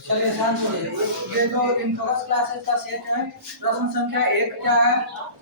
चलिए शांत हो जाइए। ये जो इनकवस क्लासेस का सेट है, प्रश्न संख्या 1 क्या है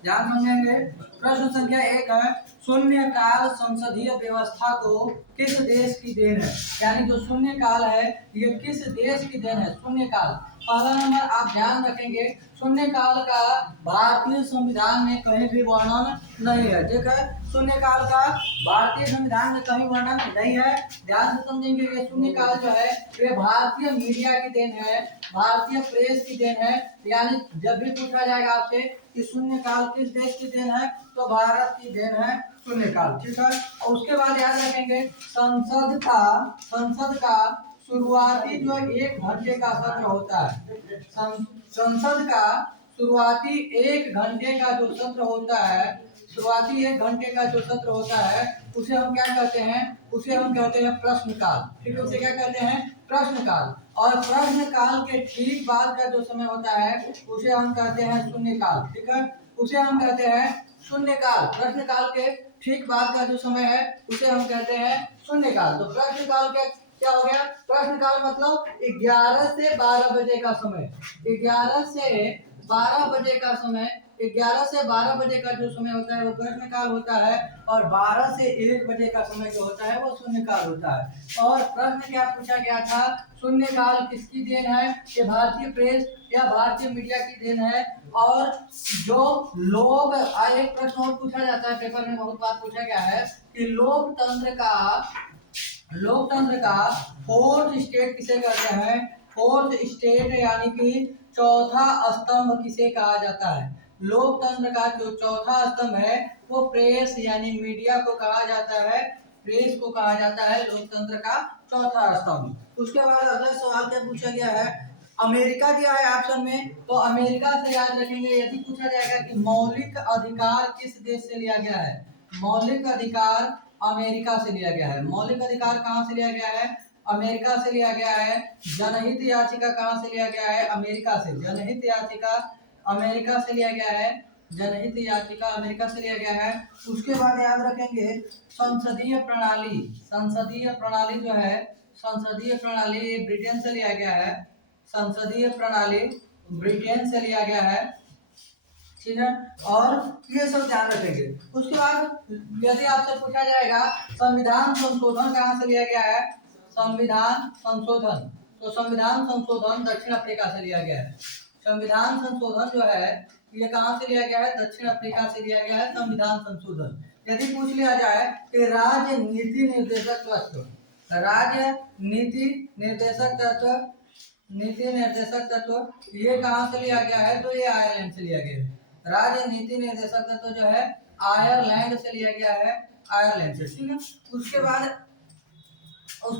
ध्यान समझेंगे। प्रश्न संख्या 1 है, शून्य काल संसदीय व्यवस्था को किस देश की देन है। यानी जो शून्य काल है ये किस देश की देन है। शून्य काल पहला नंबर आप ध्यान रखेंगे, शून्य काल का भारतीय संविधान में कहीं भी वर्णन नहीं है। ठीक है, शून्य काल का भारतीय संविधान में कहीं वर्णन नहीं है। ध्यान से समझेंगे, ये शून्य काल जो है ये भारतीय मीडिया की देन है, भारतीय प्रेस की देन है। यानी जब भी पूछा जाएगा आपसे कि शून्य काल किस देश की देन है, तो भारत की देन है शून्य काल। ठीक है, और उसके बाद याद रखेंगे संसद का शुरुआती जो 1 घंटे का सत्र होता है, संसद का शुरुआती 1 घंटे का जो सत्र होता है, शुरुआती 1 घंटे का जो सत्र होता है उसे हम क्या कहते हैं, उसे हम कहते हैं प्रश्नकाल। ठीक है, उसे क्या कहते हैं, प्रश्नकाल। और प्रश्नकाल के ठीक बाद का जो समय होता है उसे हम कहते हैं शून्यकाल। ठीक है, उसे हम कहते हैं शून्यकाल। प्रश्नकाल के ठीक बाद का जो समय है उसे हम कहते हैं शून्यकाल। तो प्रश्नकाल के क्या हो गया, प्रश्नकाल मतलब 11 से 12 बजे का समय, 11 से 12 बजे का समय, 11 से 12 बजे का जो समय होता है वो प्रश्नकाल होता है, और 12 से 1 बजे का समय जो होता है वो शून्यकाल होता है। और प्रश्न क्या पूछा गया था, शून्यकाल किसकी देन है, ये भारतीय प्रेस या भारतीय मीडिया की देन है। और जो लोग, एक प्रश्न और पूछा जाता है पेपर में, बहुत बार पूछा गया है कि लोकतंत्र का फोर्थ स्टेट किसे कहते हैं। फोर्थ स्टेट यानी कि चौथा स्तंभ किसे कहा जाता है। लोकतंत्र का जो चौथा स्तंभ है वो प्रेस यानी मीडिया को कहा जाता है, प्रेस को कहा जाता है लोकतंत्र का चौथा स्तंभ। उसके बाद अगला सवाल क्या पूछा गया है, अमेरिका दिया है ऑप्शन में, तो अमेरिका से याद रखेंगे। यदि पूछा जाएगा कि मौलिक अधिकार किस देश से लिया गया है, मौलिक अधिकार अमेरिका से लिया गया है। मौलिक अधिकार कहाँ से लिया गया है, अमेरिका से लिया गया है। जनहित याचिका कहाँ से लिया गया है, अमेरिका से। जनहित याचिका अमेरिका से लिया गया है, जनहित याचिका अमेरिका से लिया गया है। उसके बाद याद रखेंगे संसदीय प्रणाली, संसदीय प्रणाली जो है, संसदीय प्रणाली ये ब्रिटेन से लिया गया है। संसदीय प्रणाली ब्रिटेन से लिया गया है। ठीक है, और ये सब ध्यान रखेंगे। उसके बाद यदि आपसे पूछा जाएगा संविधान संशोधन कहाँ से लिया गया है, संविधान संशोधन, तो संविधान संशोधन दक्षिण अफ्रीका से लिया गया है। संविधान संशोधन जो है ये कहाँ से लिया गया है, दक्षिण अफ्रीका से लिया गया है संविधान संशोधन। यदि पूछ लिया जाए कि राज्य नीति निर्देशक तत्व, राज्य नीति निर्देशक तत्व ये कहाँ से लिया गया है, तो ये आयरलैंड से लिया गया है। राजनीति निर्देशक तत्व जो है आयरलैंड से लिया गया है, आयरलैंड से। ठीक है, उसके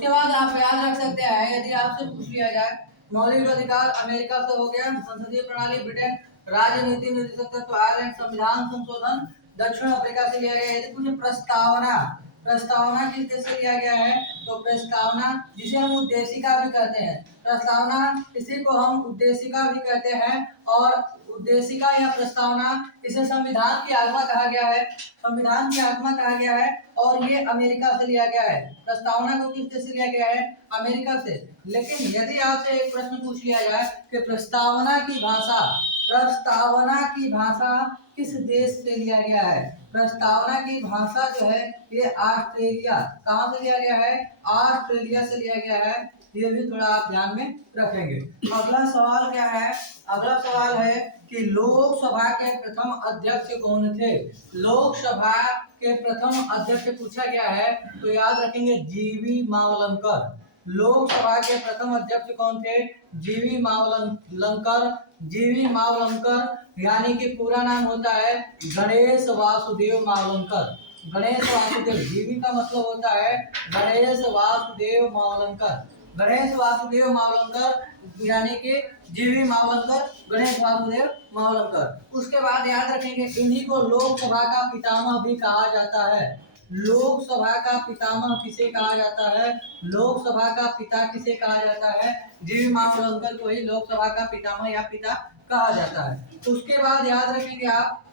बाद आप याद रख सकते हैं, यदि आपसे पूछ लिया जाए मौलिक अधिकार अमेरिका से हो गया, संसदीय प्रणाली ब्रिटेन, राजनीति निर्देशक तत्व आयरलैंड, संविधान संशोधन दक्षिण अफ्रीका से लिया गया। यदि कुछ प्रस्तावना, प्रस्तावना किस देश से लिया गया है, तो प्रस्तावना जिसे हम उद्देशिका भी कहते हैं, प्रस्तावना इसी को हम उद्देशिका भी कहते हैं। और उद्देशिका या प्रस्तावना इसे संविधान की आत्मा कहा गया है, संविधान की आत्मा कहा गया है, और ये अमेरिका से लिया गया है। प्रस्तावना को किस देश से लिया गया है, अमेरिका से। लेकिन यदि आपसे एक प्रश्न पूछ लिया जाए कि प्रस्तावना की भाषा, प्रस्तावना की भाषा किस देश से लिया गया है, प्रस्तावना की भाषा जो है ये ऑस्ट्रेलिया, कहाँ से लिया गया है, ऑस्ट्रेलिया से लिया गया है। ये भी थोड़ा आप ध्यान में रखेंगे। अगला सवाल क्या है, अगला सवाल है कि लोकसभा के प्रथम अध्यक्ष कौन थे। लोकसभा के प्रथम अध्यक्ष पूछा गया है, तो याद रखेंगे जीवी मावलंकर। लोकसभा के प्रथम अध्यक्ष कौन थे, जीवी मावलंकर। जीवी मावलंकर यानी कि पूरा नाम होता है गणेश वासुदेव मावलंकर। गणेश वासुदेव, जीवी का मतलब होता है गणेश वासुदेव मावलंकर। गणेश वासुदेव मावलंकर यानी कि जीवी मावलंकर, गणेश वासुदेव मावलंकर। उसके बाद याद रखेंगे इन्हीं को लोकसभा का पितामह भी कहा जाता है। लोकसभा का पितामह किसे कहा जाता है, लोकसभा का पिता किसे कहा जाता है, जीवी मावलंकर को ही लोकसभा का पितामह या पिता कहा जाता है। उसके बाद याद रखेंगे आप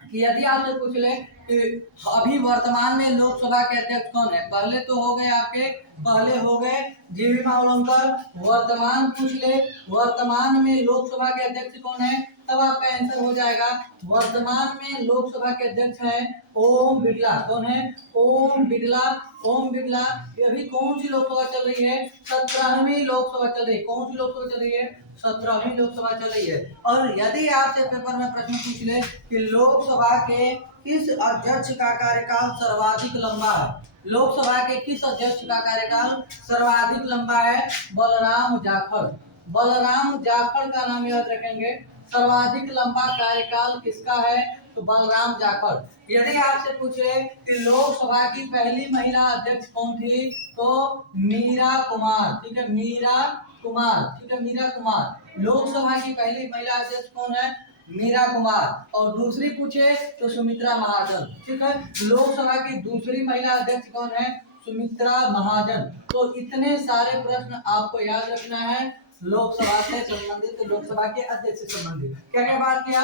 कि यदि आपसे पूछ ले कि अभी वर्तमान में लोकसभा के अध्यक्ष कौन है। पहले तो हो गए आपके, पहले हो गए जीवी मावलंकर। वर्तमान पूछ ले, वर्तमान में लोकसभा के अध्यक्ष कौन है, तब आपका आंसर हो जाएगा वर्तमान में लोकसभा के अध्यक्ष हैं ओम बिरला। कौन है, ओम बिरला। ओम बिरला। ये अभी कौन सी लोकसभा चल रही है, 17वीं लोकसभा चल रही है। कौन सी लोकसभा चल रही है, 17वीं लोकसभा चल रही है। और यदि आपसे पेपर में प्रश्न पूछ ले कि लोकसभा के किस अध्यक्ष का कार्यकाल सर्वाधिक लंबा है, लोकसभा के किस अध्यक्ष का कार्यकाल सर्वाधिक लंबा है, बलराम जाखड़। बलराम जाखड़ का नाम याद रखेंगे। सर्वाधिक लंबा कार्यकाल किसका है, तो बलराम जाखड़। यदि आपसे पूछे कि लोकसभा की पहली महिला अध्यक्ष कौन थी, तो मीरा कुमार। ठीक है, मीरा कुमार। ठीक है, मीरा कुमार। लोकसभा की पहली महिला अध्यक्ष कौन है, मीरा कुमार। और दूसरी पूछे तो सुमित्रा महाजन। ठीक है, लोकसभा की दूसरी महिला अध्यक्ष कौन है, सुमित्रा महाजन। तो इतने सारे प्रश्न आपको याद रखना है लोकसभा से संबंधित, लोकसभा के अध्यक्ष से संबंधित। क्या क्या बात किया,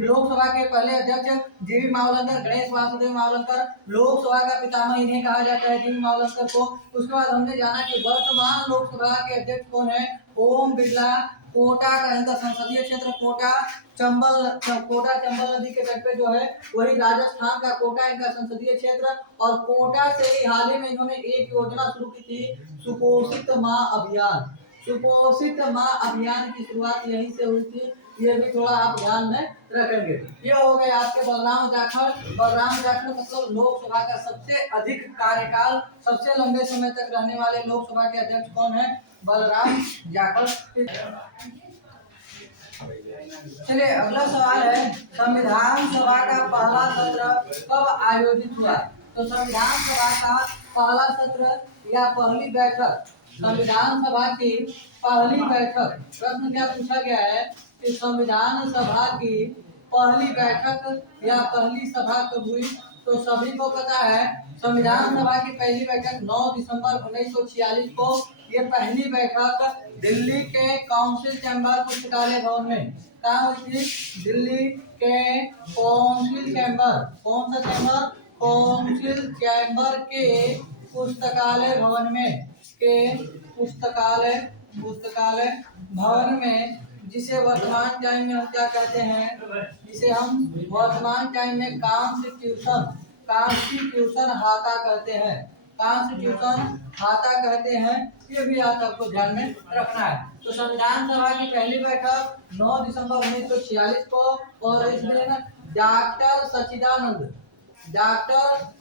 लोकसभा के पहले अध्यक्ष जीवी मावलंकर, गणेश वासुदेव मावलंकर। लोकसभा का पितामह इन्हें कहा जाता है, जीवी मावलंकर को। उसके बाद हमने जाना कि वर्तमान लोकसभा के अध्यक्ष कौन है, ओम बिरला। कोटा का इनका संसदीय क्षेत्र कोटा, चंबल, कोटा चंबल नदी के तट पे जो है वही राजस्थान का कोटा इनका संसदीय क्षेत्र। और कोटा से ही हाल ही में इन्होंने एक योजना शुरू की थी, सुपोषित माँ अभियान। सुपोषित माँ अभियान की शुरुआत यहीं से हुई थी, ये भी थोड़ा आप ध्यान में रखेंगे। ये हो गए आपके बलराम जाखड़। बलराम जाखड़ मतलब लोकसभा का सबसे अधिक कार्यकाल, सबसे लंबे समय तक रहने वाले लोकसभा के अध्यक्ष कौन है, बलराम जाखड़। चलिए अगला सवाल है, संविधान सभा का पहला सत्र कब आयोजित हुआ। तो संविधान सभा का पहला सत्र या पहली बैठक, संविधान सभा की पहली बैठक, प्रश्न क्या पूछा गया है कि संविधान सभा की पहली बैठक या पहली सभा कब हुई। तो सभी को पता है संविधान सभा की पहली बैठक 9 दिसंबर 1946 को। ये पहली बैठक दिल्ली के काउंसिल चैम्बर पुस्तकालय भवन में कहाँ हुई थी, दिल्ली के काउंसिल चैम्बर। कौन सा चैम्बर, काउंसिल चैम्बर के पुस्तकालय भवन में, के पुस्तकालय भवन में, जिसे वर्तमान टाइम में हम क्या कहते हैं, जिसे हम वर्तमान टाइम में कॉन्स्टिट्यूशन हाता कहते हैं। कॉन्स्टिट्यूशन हाता कहते हैं। ये भी आज आपको ध्यान में रखना है। तो संविधान सभा की पहली बैठक 9 दिसंबर 1946 को, और इस दिन डॉक्टर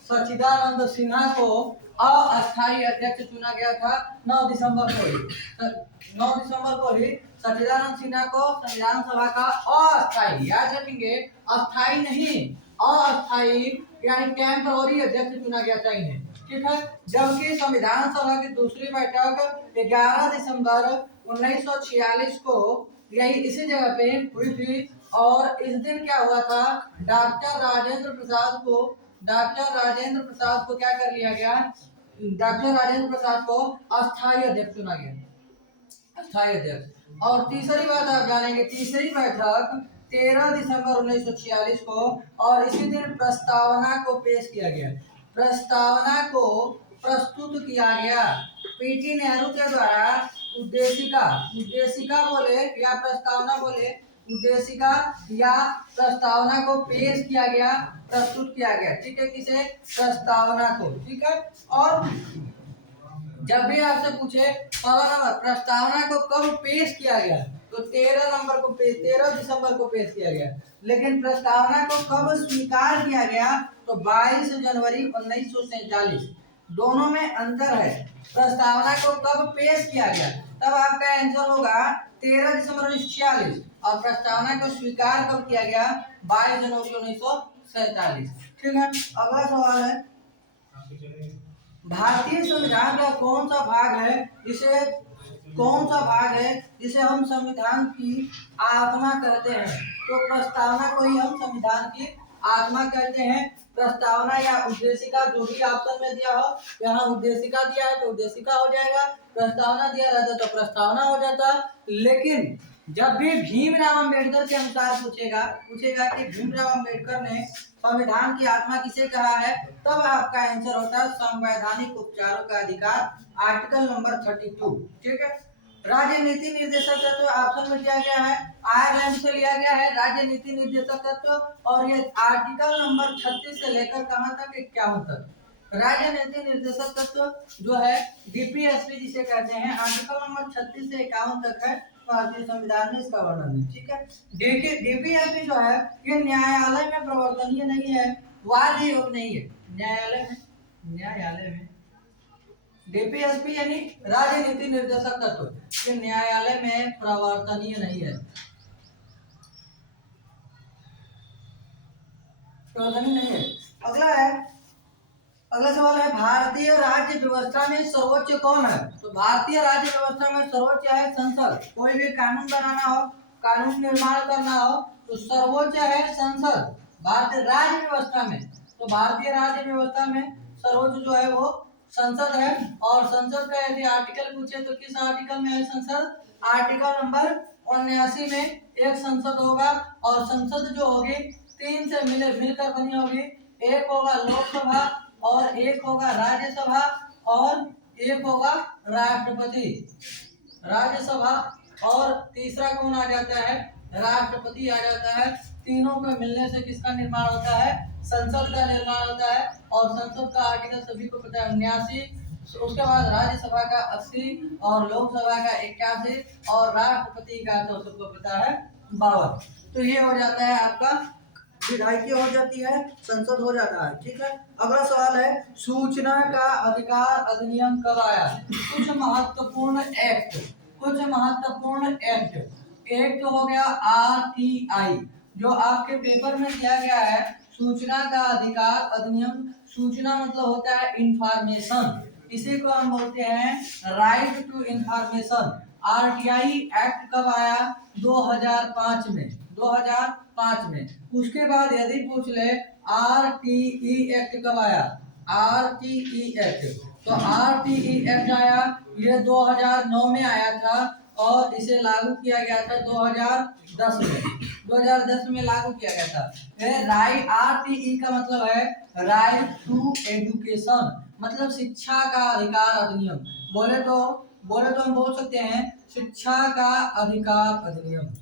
सच्चिदानंद सिन्हा को अस्थायी अध्यक्ष चुना गया था। 9 दिसंबर को ही सच्चिदानंद सिन्हा को संविधान सभा का अस्थायी, याद रखेंगे, अस्थायी नहीं, अस्थायी यानी टेम्पररी अध्यक्ष चुना गया था इन्हें। ठीक है, जबकि संविधान सभा की दूसरी बैठक 11 दिसंबर 1946 को यही इसी जगह पे हुई थी। और इस दिन क्या हुआ था, डॉक्टर राजेंद्र प्रसाद को क्या कर लिया गया, डॉक्टर राजेंद्र प्रसाद को अस्थायी अध्यक्ष चुना गया, अस्थायी अध्यक्ष। और तीसरी बात आप जानेंगे, तीसरी बैठक 13 दिसंबर 1946 को, और इसी दिन प्रस्तावना को पेश किया गया, प्रस्तावना को प्रस्तुत किया गया पीटी नेहरू के द्वारा। उद्देशिका बोले या प्रस्तावना बोले, उद्देशिका या प्रस्तावना को पेश किया गया, प्रस्तुत किया गया। ठीक है, किसे, प्रस्तावना को। ठीक है, और जब भी आपसे पूछे प्रस्तावना को कब पेश किया गया, तो 13 दिसंबर को पेश किया गया। लेकिन प्रस्तावना को कब स्वीकार किया गया, तो 22 जनवरी 1947। दोनों में अंतर है। प्रस्तावना को कब पेश किया गया, तब आपका आंसर होगा 13 दिसंबर 1946, और प्रस्तावना को स्वीकार कब किया गया, 22 जनवरी 1947। ठीक है, अगला सवाल है, भारतीय संविधान का कौन सा भाग है जिसे हम संविधान की आत्मा कहते हैं। तो प्रस्तावना को ही हम संविधान की आत्मा कहते हैं। प्रस्तावना या उद्देशिका, जो भी ऑप्शन में दिया हो, यहाँ उद्देशिका दिया है तो उद्देशिका हो जाएगा, प्रस्तावना दिया रहता तो प्रस्तावना हो जाता। लेकिन जब भी भीमराव अंबेडकर के अनुसार पूछेगा कि भीमराव अंबेडकर ने संविधान की आत्मा किसे कहा है, तब आपका आंसर होता है संवैधानिक उपचारों का अधिकार, आर्टिकल नंबर 32। ठीक है। राज्य नीति निर्देशक तत्व ऑप्शन में दिया गया है, आयरलैंड से लिया गया है राज्य नीति निर्देशक तत्व, और ये आर्टिकल नंबर 36 से लेकर कहां तक, 51 तक। राज्य नीति निर्देशक तत्व जो है डीपीएसपी जिसे कहते हैं, आर्टिकल नंबर 36 से 51 तक है भारतीय संविधान में इसका वर्णन है। ठीक है। डीपीएसपी जो है ये न्यायालय में प्रवर्तनीय नहीं है, वाद योग नहीं है। न्यायालय में डीपीएसपी यानी राज्य नीति निर्देशक तत्व ये न्यायालय में प्रवर्तनीय नहीं है, प्रवर्तनीय नहीं है। अगला सवाल है भारतीय राज्य व्यवस्था में सर्वोच्च कौन है? तो भारतीय राज्य व्यवस्था में सर्वोच्च है संसद। कोई भी कानून बनाना हो, कानून निर्माण करना हो तो सर्वोच्च है संसद भारतीय राज्य व्यवस्था में। तो भारतीय राज्य व्यवस्था में सर्वोच्च जो है वो संसद है। और संसद का यदि आर्टिकल पूछे तो किस आर्टिकल में है संसद? आर्टिकल नंबर 79 में एक संसद होगा, और संसद जो होगी 3 से मिलकर बनी होगी। एक होगा लोकसभा, और एक होगा राज्यसभा, और एक होगा राष्ट्रपति। राज्यसभा और तीसरा कौन आ जाता है? राष्ट्रपति आ जाता है। तीनों के मिलने से किसका निर्माण होता है? संसद का निर्माण होता है। और संसद का आर्टिकल सभी को पता है 79, उसके बाद राज्यसभा का 80, और लोकसभा का 81, और राष्ट्रपति का तो सबको पता है 52। तो ये हो जाता है आपका विधायिका हो जाती है, संसद हो जाता है। ठीक है। अगला सवाल है सूचना का अधिकार अधिनियम कब आया? कुछ महत्वपूर्ण एक्ट, एक तो हो गया आरटीआई जो आपके पेपर में दिया गया है, सूचना का अधिकार अधिनियम। सूचना मतलब होता है इंफॉर्मेशन, इसी को हम बोलते हैं right to information. RTI act कब आया? 2005 में। 2005 में। उसके बाद यदि पूछ ले आरटीई एक्ट कब आया? आरटीई एक्ट, तो आरटीई एक्ट आया ये 2009 में आया था, और इसे लागू किया गया था 2010 में। 2010 में लागू किया गया था। राइट, आरटीई का मतलब है राइट टू एजुकेशन, मतलब शिक्षा का अधिकार अधिनियम। बोले तो हम बोल सकते हैं शिक्षा का अधिकार अधिनियम।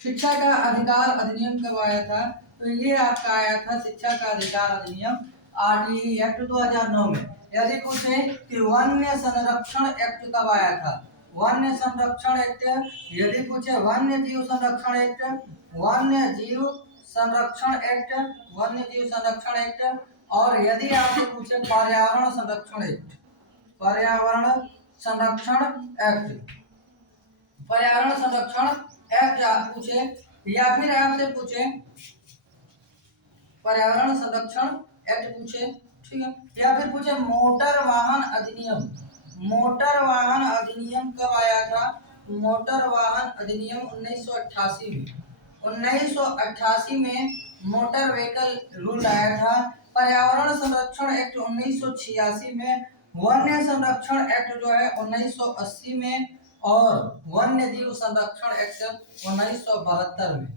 शिक्षा का अधिकार अधिनियम कब आया था? तो ये आपका आया था शिक्षा का अधिकार अधिनियम आरटीई एक्ट 2009 में। यदि पूछे कि वन्य संरक्षण एक्ट कब आया था? वन्य संरक्षण एक्ट, यदि पूछे वन्य जीव संरक्षण एक्ट, और यदि आपसे पूछे पर्यावरण संरक्षण एक्ट, आप पूछे, या फिर आपसे पूछे पर्यावरण संरक्षण एक्ट पूछे, ठीक है, या फिर पूछे मोटर वाहन अधिनियम। मोटर वाहन अधिनियम कब आया था? मोटर वाहन अधिनियम 1988 में। 1988 में मोटर व्हीकल रूल आया था। पर्यावरण संरक्षण एक्ट 1986 में। वन्य संरक्षण एक्ट जो है 1980 में, और वन्य जीव संरक्षण एक्ट 1972 में।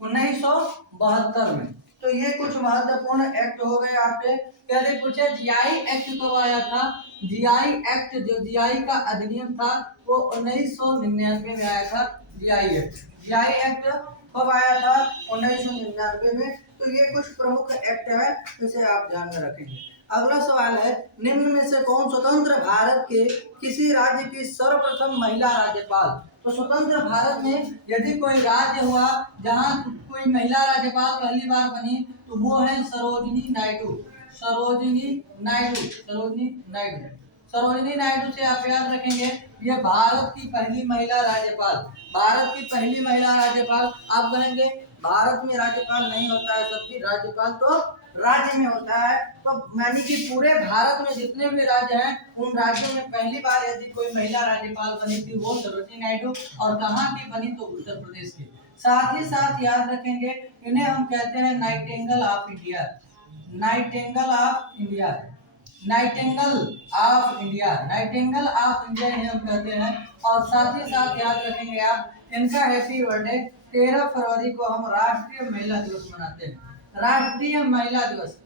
1972 में। तो ये कुछ महत्वपूर्ण एक्ट हो गए आपके। यदि पूछे जीआई एक्ट कब आया था? जीआई एक्ट, जो जीआई का अधिनियम था वो 1999 में आया था। जीआई एक्ट कब आया था? 1999 में। तो ये कुछ प्रमुख एक्ट है जिसे आप ध्यान में रखेंगे। अगला सवाल है निम्न में से कौन स्वतंत्र भारत के किसी राज्य की सर्वप्रथम महिला राज्यपाल? तो स्वतंत्र भारत में यदि कोई राज्य हुआ जहाँ कोई महिला राज्यपाल पहली बार बनी तो वो है सरोजिनी नायडू से आप याद रखेंगे, ये भारत की पहली महिला राज्यपाल। आप कहेंगे भारत में राज्यपाल नहीं होता है सबकी, राज्यपाल तो राज्य में होता है। तो यानी कि पूरे भारत में जितने भी राज्य हैं उन राज्यों में पहली बार यदि कोई महिला राज्यपाल बनी थी वो सरोजिनी नायडू। और कहाँ की बनी? तो उत्तर प्रदेश की। साथ ही साथ याद रखेंगे इन्हें हम कहते हैं Nightingale of India. Nightingale of India, Nightingale of India इन्हें हम कहते हैं। और साथ ही साथ याद रखेंगे आप, इनका हैप्पी बर्थडे 13 फरवरी को हम राष्ट्रीय महिला दिवस मनाते हैं। राष्ट्रीय महिला दिवस,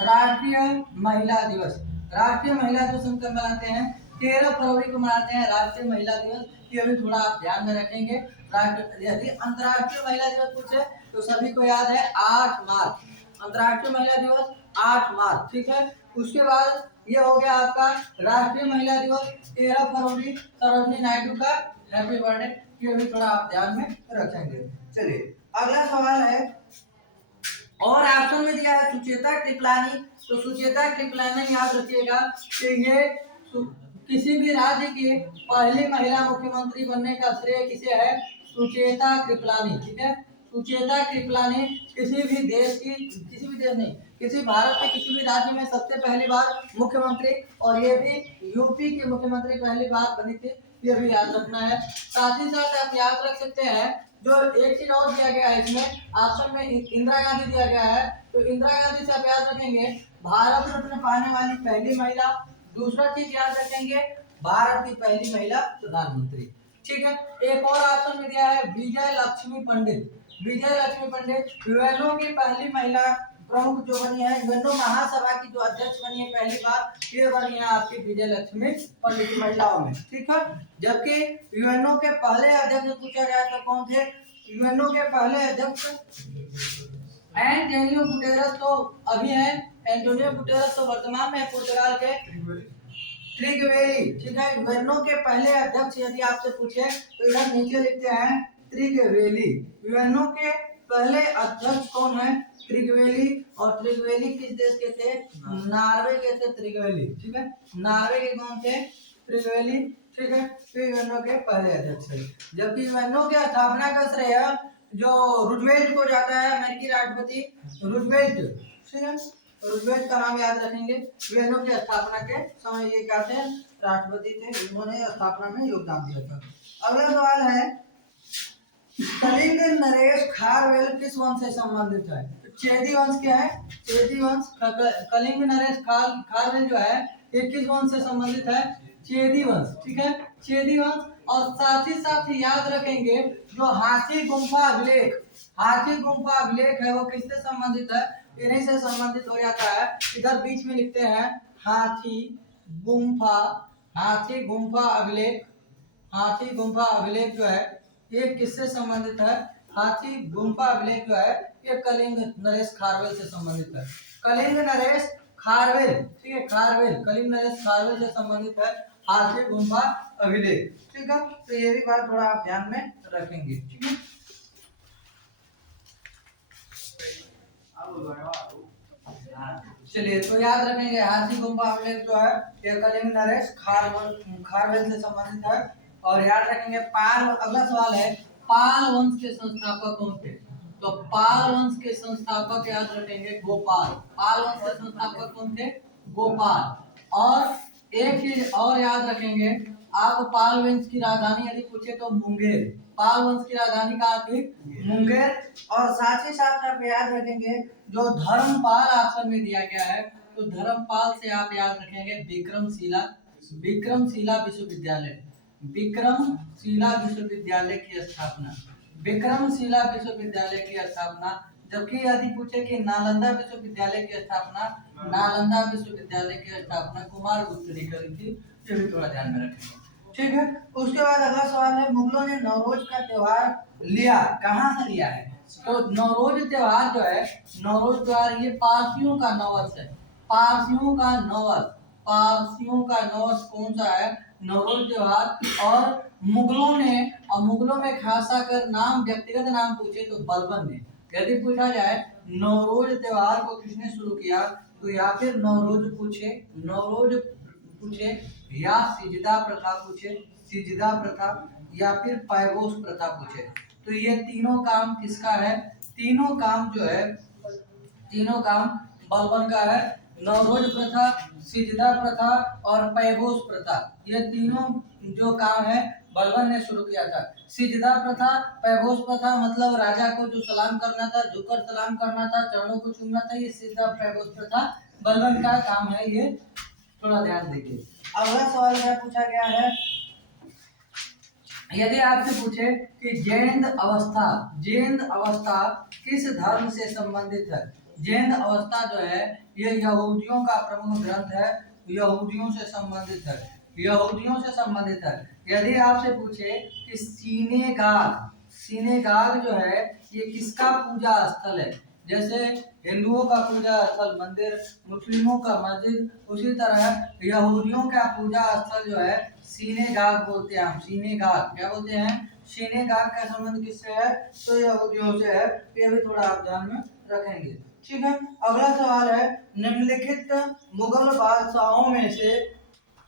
राष्ट्रीय महिला दिवस, राष्ट्रीय महिला दिवस हम कब मनाते हैं? 13 फरवरी को मनाते हैं राष्ट्रीय महिला दिवस। ये भी थोड़ा आप ध्यान में रखेंगे। यदि अंतर्राष्ट्रीय महिला दिवस पूछे तो सभी को याद है 8 मार्च, अंतर्राष्ट्रीय महिला दिवस 8 मार्च, ठीक है। उसके बाद ये हो गया आपका राष्ट्रीय महिला दिवस 13 फरवरी, सरोजिनी नायडू का हैप्पी बर्थडे, ये भी थोड़ा आप ध्यान में रखेंगे। चलिए अगला सवाल है, और ऑप्शन में दिया है सुचेता कृपलानी। तो सुचेता कृपलानी याद रखिएगा कि ये किसी भी राज्य की पहली महिला मुख्यमंत्री बनने का श्रेय किसे है? सुचेता कृपलानी, ठीक है। सुचेता कृपलानी किसी भी देश की, किसी भी देश नहीं, किसी भारत के किसी भी राज्य में सबसे पहली बार मुख्यमंत्री, और ये भी यूपी की मुख्यमंत्री पहली बार बनी थी, ये भी याद रखना है। साथ ही साथ आप याद रख सकते हैं, जो एक चीज और दिया गया है इसमें ऑप्शन में, इंदिरा गांधी दिया गया है। तो इंदिरा गांधी से आप याद रखेंगे भारत रत्न पाने वाली पहली महिला। दूसरा चीज याद रखेंगे भारत की पहली महिला प्रधानमंत्री, ठीक है। एक और ऑप्शन में दिया है विजय लक्ष्मी पंडित। विजय लक्ष्मी पंडित यूएनओ की पहली महिला प्रमुख जो बनी है, यूएनओ महासभा की जो अध्यक्ष बनी है पहली बार, ये बनी है आपकी विजय लक्ष्मी पंडित महिलाओं में, ठीक है। जबकि यूएनओ के पहले अध्यक्ष पूछा गया तो कौन थे? यूएनओ के पहले अध्यक्ष एंटोनियो गुटेरस तो अभी है, एंटोनियो गुटेरस तो वर्तमान में पुर्तगाल के त्रिगवेली, ठीक है। यूएनओ के पहले अध्यक्ष यदि आपसे पूछे तो इधर नीचे लिखते हैं त्रिगवेली। यूएनओ के पहले अध्यक्ष कौन है? त्रिगवेली। और त्रिगवेली किस देश के थे? नॉर्वे के थे त्रिगवेली, ठीक है। नॉर्वे के कौन थे? त्रिगवेली, ठीक है। तो यूएनओ के पहले अध्यक्ष थे। जबकि यूएनओ के स्थापना का श्रेय जो रूजवेल्ट को जाता है, अमेरिकी राष्ट्रपति रूजवेल्ट, ठीक है। रूजवेल्ट का नाम याद रखेंगे। यूएनओ की स्थापना के समय ये क्या थे? राष्ट्रपति थे, उन्होंने स्थापना में योगदान दिया था। अगला सवाल है, कलिंग नरेश खारवेल किस वंश से संबंधित है? चेदी वंश क्या है? चेदी वंश। कलिंग नरेश खारवेल जो है ये किस वंश से संबंधित है? चेदी वंश, ठीक है। चेदी वंश। और साथ ही साथ याद रखेंगे जो हाथी गुम्फा अभिलेख, हाथी गुम्फा अभिलेख है वो किससे संबंधित है? इन्हीं से संबंधित हो जाता है। इधर बीच में लिखते हैं हाथी गुम्फा, हाथी गुम्फा अभिलेख, हाथी गुम्फा अभिलेख जो है ये किससे संबंधित है? हाथी गुम्फा अभिलेख जो है ये कलिंग नरेश खारवेल से संबंधित है। कलिंग नरेश खारवेल, ठीक है, खारवेल, कलिंग नरेश खारवेल से संबंधित है हाथी गुम्फा अभिलेख, ठीक है। तो ये भी बात थोड़ा आप ध्यान में रखेंगे, ठीक है। चलिए तो याद रखेंगे हाथी गुम्फा अभिलेख जो है ये कलिंग नरेश खारवेल से संबंधित है। और याद रखेंगे पाल, अगला सवाल है पाल वंश के संस्थापक कौन थे? तो पाल वंश के संस्थापक याद रखेंगे गोपाल। पाल वंश के संस्थापक कौन थे? गोपाल। और एक चीज और याद रखेंगे आप, पाल वंश की राजधानी यदि पूछे तो मुंगेर। पाल वंश की राजधानी कहाँ थी? मुंगेर। और साथ ही साथ आप याद रखेंगे जो धर्मपाल ऑप्शन में दिया गया है, तो धर्मपाल से आप याद रखेंगे विक्रमशिला, विक्रमशिला विश्वविद्यालय, विक्रमशिला विश्वविद्यालय की स्थापना, विक्रमशिला विश्वविद्यालय की स्थापना। जबकि यदि पूछे कि नालंदा विश्वविद्यालय की स्थापना, नालंदा विश्वविद्यालय की स्थापना कुमारगुप्त ने करी थी, ये भी थोड़ा ध्यान में रखेंगे, ठीक है। उसके बाद अगला सवाल है मुगलों ने नवरोज का त्योहार लिया, कहाँ से लिया है? तो नवरोज त्योहार जो है, नवरोज त्योहार ये पारसियों का नववर्ष है, पारसियों का नववर्ष, पारसियों का नववर्ष कौन सा है? नवरोज त्योहार। और मुगलों ने, और मुगलों में खासा कर नाम, व्यक्तिगत नाम पूछे तो बलबन ने। यदि पूछा जाए नवरोज त्योहार को किसने शुरू किया, तो या फिर नवरोज पूछे, नवरोज पूछे, या सिजदा प्रथा पूछे, सिजदा प्रथा, या फिर पैगोस प्रथा पूछे। तो ये तीनों काम किसका है? तीनों काम जो है, तीनों काम बलबन का है। नवरोज प्रथा, सिजदा प्रथा और पैगोस प्रथा, ये तीनों जो काम है बलबन ने शुरू किया था। सिजदा प्रथा, पैगोस प्रथा मतलब राजा को जो सलाम करना था, झुककर सलाम करना था, चरणों को चूमना था, ये सिजदा पैगोस प्रथा बलबन का काम है ये, थोड़ा ध्यान देखिए। अगला सवाल क्या पूछा गया है, यदि आपसे पूछे कि जैन अवस्था किस धर्म से संबंधित है। जैन अवस्था जो है ये यहूदियों का प्रमुख ग्रंथ है, यहूदियों से संबंधित है, यहूदियों से संबंधित है। यदि आपसे पूछे कि सिनेगाग जो है ये किसका पूजा स्थल है, जैसे हिंदुओं का पूजा स्थल मंदिर, मुस्लिमों का मस्जिद, उसी तरह यहूदियों का पूजा स्थल जो है सिनेगाग बोलते हैं हम। सिनेगाग क्या बोलते हैं, सिनेगाग का संबंध किससे है, तो यहूदियों से है। ये भी थोड़ा आप ध्यान में रखेंगे, ठीक है। अगला सवाल है, निम्नलिखित मुगल बादशाहों में से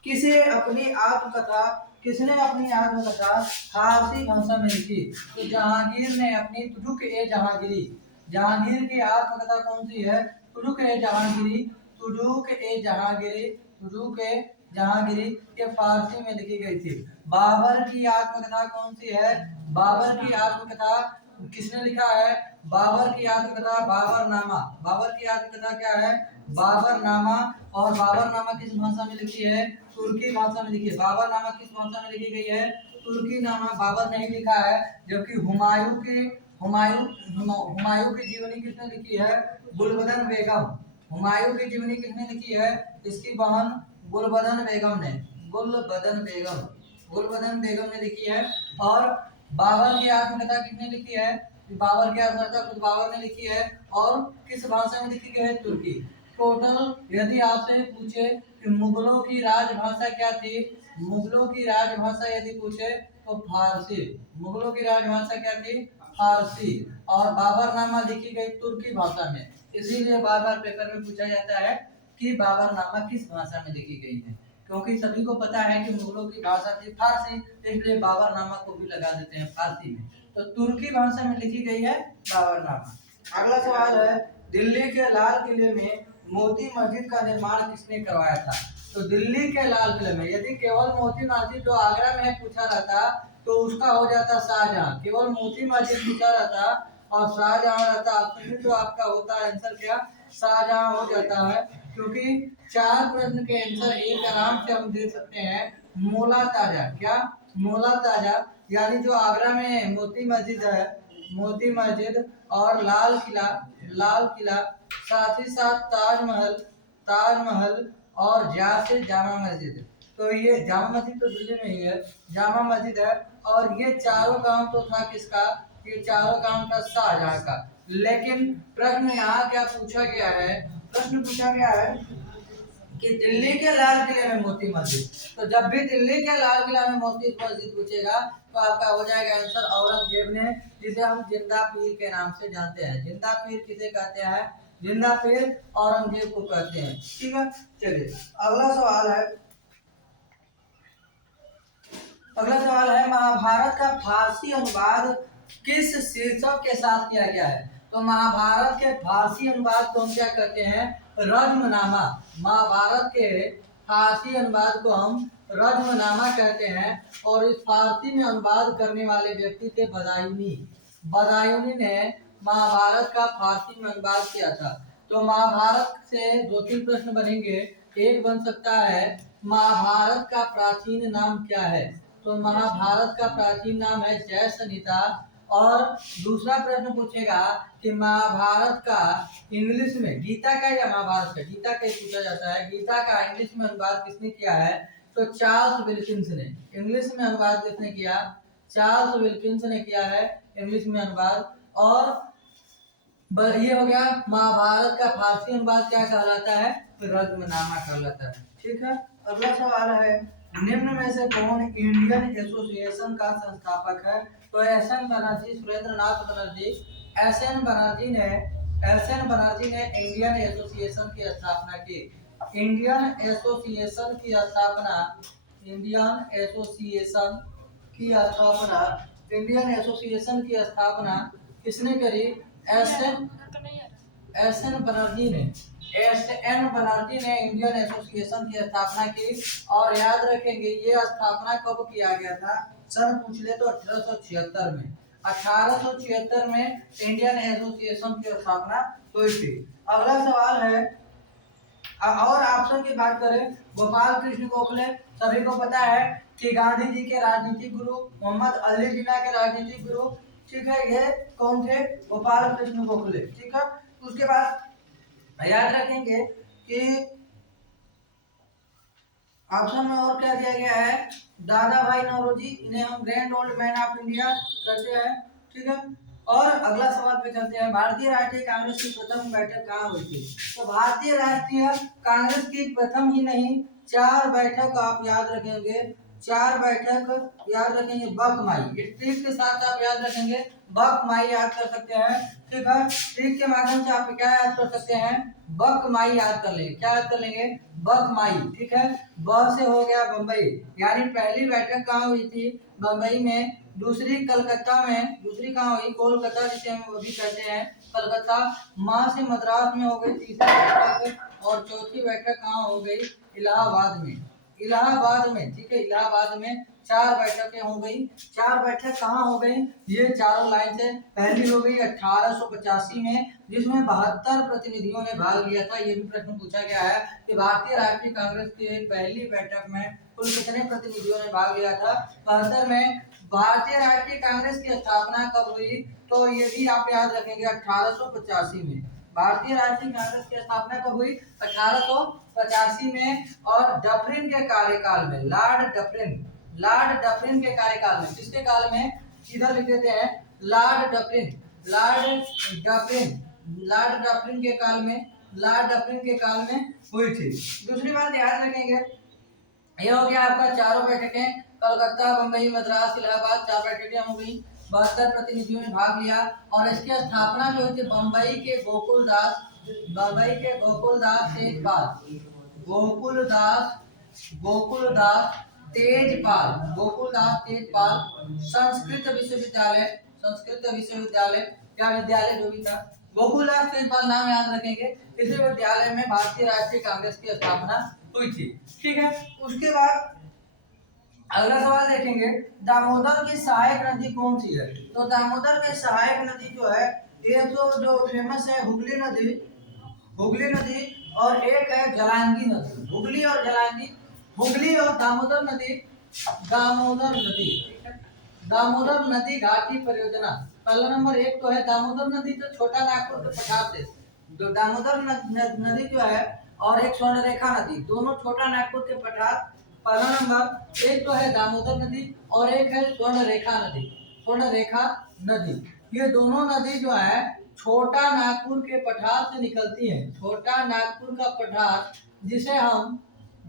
किसने अपनी आत्मकथा फारसी भाषा में लिखी। तो जहांगीर ने अपनी तुजुक ए जहांगीरी, जहांगीर की आत्मकथा कौन सी है, तुजुक ए जहांगीरी, तुजुक ए जहांगीरी, तुजुक ए जहांगीरी ये फारसी में लिखी गई थी। बाबर की आत्मकथा कौन सी है, बाबर की आत्मकथा किसने लिखा है, बाबर की आत्मकथा बाबरनामा, बाबर की आत्मकथा क्या है, बाबरनामा। और बाबरनामा किस भाषा में लिखी है, तुर्की भाषा में लिखी है। बाबरनामा किस भाषा में लिखी गई है, तुर्की नामा। बाबर नहीं लिखा है, जबकि हुमायूं की जीवनी किसने लिखी है, गुलबदन बेगम। हुमायूं की जीवनी किसने लिखी है, इसकी बहन गुलबदन बेगम ने, गुलबदन बेगम ने लिखी है। और बाबर की आत्मकथा किसने लिखी है, बाबर की आत्मकथा खुद बाबर ने लिखी है, और किस भाषा में लिखी गई है, तुर्की। टोटल यदि आपसे पूछे कि मुगलों की राजभाषा क्या थी, मुगलों की राजभाषा यदि पूछे तो फारसी, मुगलों की राजभाषा क्या थी, फारसी। और बाबरनामा लिखी गई तुर्की भाषा में, इसीलिए बार बार पेपर में पूछा जाता है कि बाबरनामा किस भाषा में लिखी गई है, क्योंकि सभी को पता है कि मुगलों की भाषा थी फारसी, इसलिए बाबरनामा को भी लगा देते हैं फारसी में। तो तुर्की भाषा में लिखी गई है बाबरनामा। अगला सवाल है, दिल्ली के लाल किले में मोती मस्जिद का निर्माण किसने करवाया था। तो दिल्ली के लाल किले में यदि केवल मोती मस्जिद जो आगरा में पूछा रहता तो उसका हो जाता शाहजहां, केवल मोती मस्जिद पूछा रहता और शाहजहां रहता, ऑप्शन तो आपका होता आंसर क्या, शाहजहां हो जाता है। क्योंकि 4 प्रश्न के आंसर एक आराम से हम दे सकते हैं। मोला ताजा, क्या मोला ताजा, यानी जो आगरा में मोती मस्जिद है, मोती मस्जिद और लाल किला, साथ ही साथ ताजमहल और जामा मस्जिद। तो ये जामा मस्जिद तो दिल्ली में ही है, जामा मस्जिद है। और ये चारों काम तो था किसका, ये चारों काम था शाहजहां का। लेकिन प्रश्न यहाँ क्या पूछा गया है, प्रश्न पूछा गया है कि दिल्ली के लाल किले में मोती मस्जिद। तो जब भी दिल्ली के लाल किला में मोती मस्जिद पूछेगा तो आपका हो जाएगा आंसर औरंगजेब ने, जिसे हम जिंदा पीर के नाम से जानते हैं। जिंदा पीर किसे कहते हैं, जिंदा पीर औरंगजेब को कहते हैं, ठीक है। चलिए अगला सवाल है महाभारत का फारसी अनुवाद किस शीर्षक के साथ किया गया है। तो महाभारत के फारसी अनुवाद को हम क्या कहते हैं, रज्मनामा। महाभारत के फारसी अनुवाद को हम रज्मनामा कहते हैं। और इस फारसी में अनुवाद करने वाले व्यक्ति थे बदायूनी ने महाभारत का फारसी में अनुवाद किया था। तो महाभारत से 2-3 प्रश्न बनेंगे। एक बन सकता है महाभारत का प्राचीन नाम क्या है। तो महाभारत का प्राचीन नाम है जय संहिता। और दूसरा प्रश्न पूछेगा कि महाभारत का इंग्लिश में, गीता का या महाभारत का, गीता का पूछा जाता है, गीता का इंग्लिश में अनुवाद किसने किया है। तो चार्ल्स विल्किंस ने इंग्लिश में अनुवाद किसने किया, चार्ल्स विल्किंस ने किया है इंग्लिश में अनुवाद। और ये हो गया महाभारत का फारसी अनुवाद क्या कहलाता है, रज्मनामा कहलाता है, ठीक है। अगला सवाल है, निम्न में से कौन इंडियन एसोसिएशन का संस्थापक है। तो एसएन बनर्जी, सुरेंद्रनाथ बनर्जी। एसएन बनर्जी ने इंडियन एसोसिएशन की स्थापना की। इंडियन एसोसिएशन की स्थापना किसने करी, एसएन बनर्जी ने इंडियन एसोसिएशन की स्थापना की। और याद रखेंगे ये स्थापना कब किया गया था, सन पूछ ले तो 1876 में। 1876 में इंडियन एसोसिएशन की स्थापना हुई थी। अगला सवाल है और ऑप्शन की बात करें, गोपाल कृष्ण गोखले, सभी को पता है कि गांधी जी के राजनीतिक गुरु, मोहम्मद अली जिन्ना के राजनीतिक गुरु, ठीक है, ये कौन थे? गोपाल कृष्ण गोखले, ठीक है। उसके बाद याद रखेंगे कि ऑप्शन में और क्या दिया गया है, दादा भाई नौरोजी, इन्हें हम grand old man of India कहते हैं, ठीक है। और अगला सवाल पे चलते हैं, भारतीय राष्ट्रीय कांग्रेस की प्रथम बैठक कहाँ हुई थी? तो भारतीय राष्ट्रीय कांग्रेस की प्रथम ही नहीं, 4 बैठक आप याद रखेंगे, 4 बैठक याद रखेंगे, बकमाई, इस ट्रिक के साथ आप याद रखेंगे, बकमाई याद कर सकते हैं, ठीक है। ट्रिक के माध्यम से आप क्या याद कर सकते हैं, बकमाई याद कर लेंगे, क्या याद कर लेंगे, बकमाई, ठीक है। ब से हो गया बम्बई, यानी पहली बैठक कहाँ हुई थी, बम्बई में, दूसरी कलकत्ता में, दूसरी कहाँ हुई, कोलकाता जिसे हम अभी कहते हैं कलकत्ता, माँ से मद्रास में हो गई तीसरी बैठक, और चौथी बैठक कहाँ हो गई, इलाहाबाद में, इलाहाबाद में, ठीक है, इलाहाबाद में 4 बैठकें हो गई। 4 बैठक कहाँ हो गई, ये चारों लाइन से, पहली हो गई 1885 में, जिसमें 72 प्रतिनिधियों ने भाग लिया था। ये भी प्रश्न पूछा गया है कि भारतीय राष्ट्रीय कांग्रेस की पहली बैठक में कुल कितने प्रतिनिधियों ने भाग लिया था, 72 में। भारतीय राष्ट्रीय कांग्रेस की स्थापना कब हुई, तो ये भी आप याद रखेंगे 1885 में। भारतीय राष्ट्रीय कांग्रेस की स्थापना कब हुई, 1885 में। और डफरिन के कार्यकाल में, लॉर्ड डफरिन, लॉर्ड डफरिन के कार्यकाल में, किसके काल में, इधर लिख देते हैं, Lord Dufferin, Lord Dufferin, Lord Dufferin के काल में, लॉर्ड डफरिन के काल में हुई थी। दूसरी बात याद रखेंगे, ये हो गया आपका चारों बैठकें, कलकत्ता, बम्बई, मद्रास, इलाहाबाद, 4 बैठकें हो गई, 72 प्रतिनिधियों ने भाग लिया। और इसकी स्थापना जो हुई थी बम्बई के गोकुलदास, बम्बई के गोकुलदास तेजपाल, गोकुलदास, गोकुलदास तेजपाल, गोकुलदास तेजपाल संस्कृत विश्वविद्यालय, संस्कृत विश्वविद्यालय क्या विद्यालय जो भी था, गोकुलदास तेजपाल नाम याद रखेंगे। इसी विद्यालय में भारतीय राष्ट्रीय कांग्रेस की स्थापना हुई थी, ठीक है। उसके बाद अगला सवाल देखेंगे, दामोदर की सहायक नदी कौन सी है? तो दामोदर की सहायक नदी जो है, ये तो जो फेमस है हुगली नदी, हुगली नदी, और एक है जलांगी नदी, हुगली और जलांगी, हुगली और दामोदर नदी, दामोदर नदी, ठीक है। दामोदर नदी घाटी परियोजना, पहला नंबर, एक तो है दामोदर नदी जो छोटा नागपुर के पठार से, जो दामोदर नदी जो है, और एक स्वर्णरेखा नदी, दोनों छोटा नागपुर के पठार, पहला नंबर। एक तो है दामोदर नदी और एक है स्वर्णरेखा नदी, स्वर्णरेखा नदी, ये दोनों नदी जो है छोटा नागपुर के पठार से निकलती है, छोटा नागपुर का पठार, जिसे हम,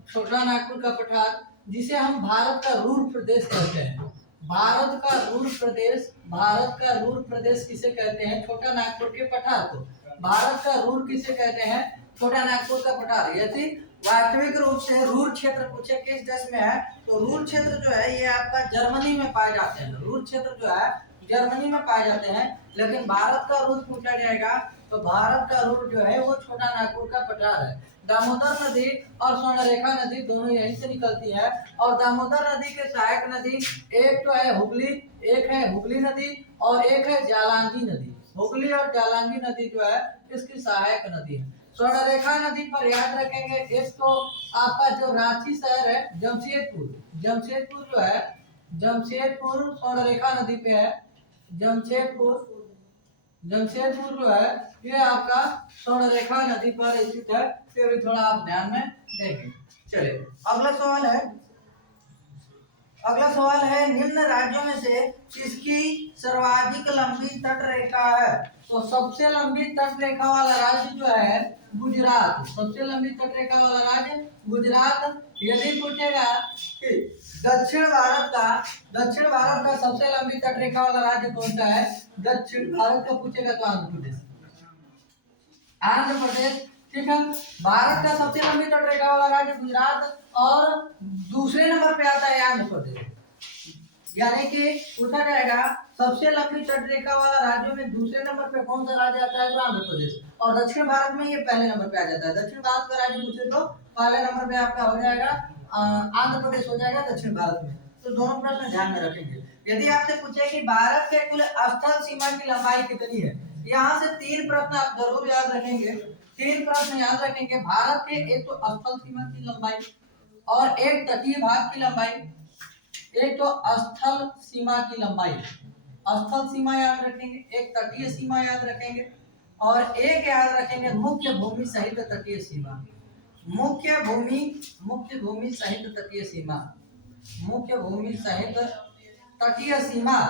छोटा नागपुर का पठार जिसे हम भारत का रूर प्रदेश कहते हैं, भारत का रूर प्रदेश, भारत का रूर प्रदेश किसे कहते हैं, छोटा नागपुर के पठार को भारत का रूर किसे कहते हैं, छोटा नागपुर का पठार। यदि वास्तविक रूप से रूर क्षेत्र पूछे किस देश में है, तो रूर क्षेत्र जो है ये आपका जर्मनी में पाए जाते हैं, रूर क्षेत्र जो है जर्मनी में पाए जाते हैं। लेकिन भारत का रूर पूछा जाएगा तो भारत का रूर जो है वो छोटा नागपुर का पठार है। दामोदर नदी और स्वर्णरेखा नदी दोनों यहीं से निकलती है। और दामोदर नदी के सहायक नदी एक तो है हुगली, एक है हुगली नदी और एक है जालांगी नदी, हुगली और जालांगी नदी जो है इसकी सहायक नदी है। स्वर्णरेखा नदी पर याद रखेंगे, एक तो आपका जो रांची शहर है, जमशेदपुर, जमशेदपुर जो है, जमशेदपुर स्वर्णरेखा नदी पे है, जमशेदपुर, जमशेदपुर जो है ये आपका स्वर्णरेखा नदी पर स्थित है, ये भी थोड़ा आप ध्यान में देखें। चलिए अगला सवाल है, अगला सवाल है, निम्न राज्यों में से किसकी सर्वाधिक लंबी तट रेखा है? तो सबसे लंबी तट रेखा वाला राज्य जो है गुजरात, सबसे लंबी तट रेखा वाला राज्य गुजरात। यदि पूछेगा कि दक्षिण भारत का सबसे लंबी तट रेखा वाला राज्य कौन सा है, दक्षिण भारत का पूछेगा तो आंध्र प्रदेश, आंध्र प्रदेश, ठीक है। भारत का सबसे लंबी तट रेखा वाला राज्य गुजरात और दूसरे नंबर पे आता है आंध्र प्रदेश। यानी कि पूछा जाएगा सबसे लंबी तट रेखा वाला राज्यों में दूसरे नंबर पे कौन सा राज्य आता है, तो आंध्र प्रदेश। और दक्षिण भारत में ये पहले नंबर पे आ जाता है, दक्षिण भारत का राज्य पूछे तो पहले नंबर पे आपका हो जाएगा आंध्र प्रदेश हो जाएगा दक्षिण भारत में। तो दोनों प्रश्न ध्यान में रखेंगे। यदि आपसे पूछे कि भारत के कुल स्थल सीमा की लंबाई कितनी है, यहाँ से 3 प्रश्न आप जरूर याद रखेंगे तीन प्रश्न याद रखेंगे। भारत के एक तो स्थल सीमा की लंबाई और एक तटीय भाग की लंबाई। एक तो स्थल सीमा की लंबाई, स्थल सीमा याद रखेंगे, एक तटीय सीमा याद रखेंगे और एक याद रखेंगे मुख्य भूमि सहित तटीय सीमा। मुख्य भूमि सहित तटीय सीमा, मुख्य भूमि सहित तटीय सीमा।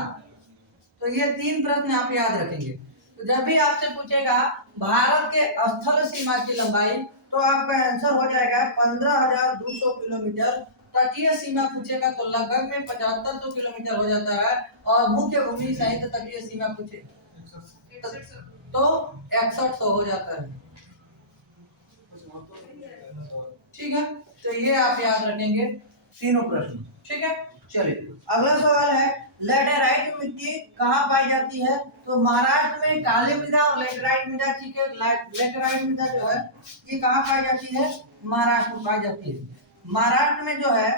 तो ये तीन प्रश्न आप याद रखेंगे। तो जब भी आपसे पूछेगा भारत के स्थल सीमा की लंबाई, तो आपका आंसर हो जाएगा 15,200 किलोमीटर। तटीय सीमा पूछेगा तो लगभग में 7500 किलोमीटर हो जाता है। और मुख्य भूमि सहित तटीय सीमा पूछे तो 6100 हो जाता है। ठीक है, तो ये आप याद रखेंगे तीनों प्रश्न। ठीक है, चलिए अगला सवाल है, लैटेराइट मिट्टी कहाँ पाई जाती है? तो महाराष्ट्र में काली मृदा और लैटेराइट मृदा। ठीक है, लैटेराइट मृदा जो है ये कहाँ पाई जाती है? महाराष्ट्र में पाई जाती है। महाराष्ट्र में जो है,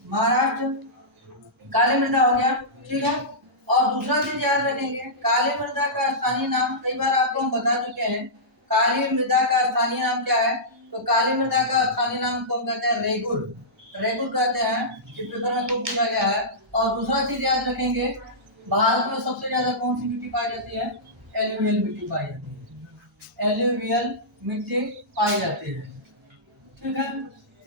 महाराष्ट्र काली मृदा हो गया। ठीक है, और दूसरा चीज याद रखेंगे, काली मृदा का स्थानीय नाम कई बार आपको हम बता चुके हैं। काली मृदा का स्थानीय नाम क्या है? तो काली मृदा का स्थानीय नाम को हम कहते हैं रेगुर, रेगुर कहते हैं। इस पेपर में खूब पूछा गया है। और दूसरा चीज याद रखेंगे, भारत में सबसे ज्यादा कौन सी मिट्टी पाई जाती है? एलुवियल मिट्टी पाई जाती है, एलुवियल मिट्टी पाई जाती है। ठीक है,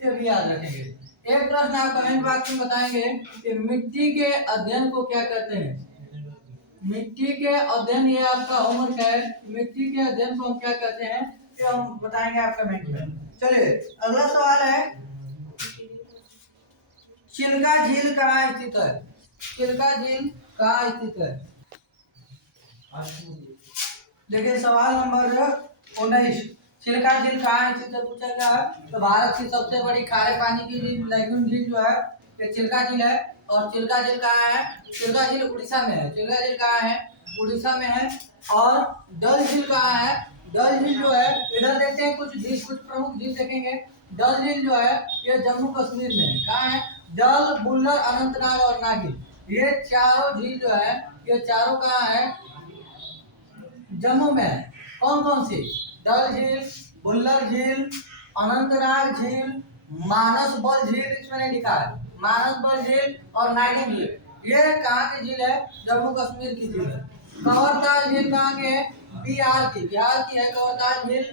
ये भी याद रखेंगे। एक प्रश्न आप कमेंट बॉक्स में बताएंगे कि मिट्टी के अध्ययन को क्या कहते हैं? मिट्टी के अध्ययन, ये आपका होमवर्क है, मिट्टी के अध्ययन को हम क्या कहते हैं, ये हम बताएंगे आप कमेंट में। चलिए अगला सवाल है, चिल्का झील कहाँ स्थित है? चिल्का झील कहाँ स्थित है? देखिए सवाल नंबर 19, चिल्का झील कहाँ स्थित है पूछा गया है। तो भारत की सबसे बड़ी खारे पानी की लैगून झील जो है ये चिल्का झील है। और चिल्का झील कहाँ है? चिल्का झील उड़ीसा में है। चिल्का झील कहाँ है? उड़ीसा में है। और डल झील कहाँ है? डल झील जो है, इधर देखते हैं कुछ झील, कुछ प्रमुख झील देखेंगे। डल झील जो है ये जम्मू कश्मीर में है। कहाँ है? डल, बुल्लर, अनंतनाग और नागिन, ये चारों झील जो है ये चारों कहाँ है? जम्मू में है। कौन कौन सी? डल झील, बुल्लर झील, अनंतनाग झील, मानस बल झील, इसमें नहीं लिखा है, मानस बल झील और नागिन झील। ये कहाँ की झील है? जम्मू कश्मीर की झील है। कंवरताल झील कहाँ के है? बिहार की, बिहार की है कंवरताल झील।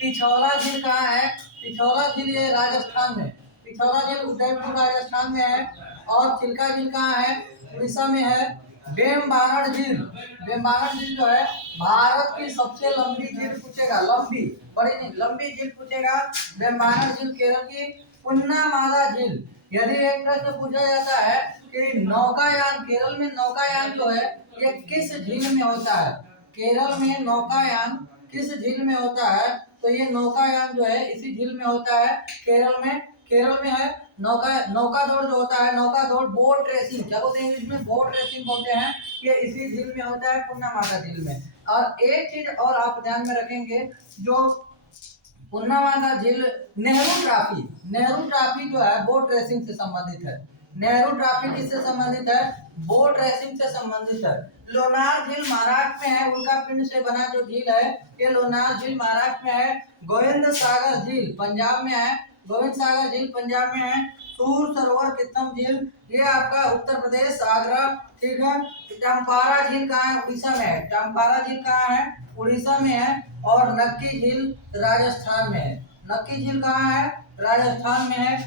पिछौला झील कहाँ है? पिछौला झील ये राजस्थान में, पिछौला झील उदयपुर राजस्थान में है। और चिल्का झील कहाँ है? उड़ीसा में है। बेमबारड़ झील, बेमबारड़ झील जो है भारत की सबसे लंबी झील पूछेगा, लंबी, बड़ी नहीं, लंबी झील पूछेगा। बेमबारड़ झील केरल की। पुन्नामाला झील, यदि एक प्रश्न पूछा जाता है कि नौकायान, केरल में नौकायान जो है ये किस झील में होता है? केरल में नौकायान किस झील में होता है? तो ये नौकायान जो है इसी झील में होता है, केरल में। केरल में है। नौका दौड़ जो होता है, नौका दौड़, बोट रेसिंग, क्या बोलते हैं इंग्लिश में? बोट रेसिंग बोलते हैं। ये इसी झील में होता है, पुन्नामाला झील में। और एक चीज और आप ध्यान में रखेंगे, जो पुन्नामाला झील, नेहरू ट्रॉफी, नेहरू ट्रॉफी जो है बोट रेसिंग से संबंधित है। नेहरू ट्रॉफी किससे संबंधित है? बोट रेसिंग से संबंधित है। लोनार झील महाराष्ट्र में है, उल्का पिंड से बना जो झील है ये लोनार झील महाराष्ट्र में है। गोविंद सागर झील पंजाब में है, गोविंद सागर झील पंजाब में है। सूर सरोवर कृत्रिम झील ये आपका उत्तर प्रदेश, आगरा। ठीक है, चंपारा झील कहाँ है? उड़ीसा में है। चंपारा झील कहाँ है? उड़ीसा में है। और नक्की झील राजस्थान में है। नक्की झील कहाँ है? राजस्थान में है।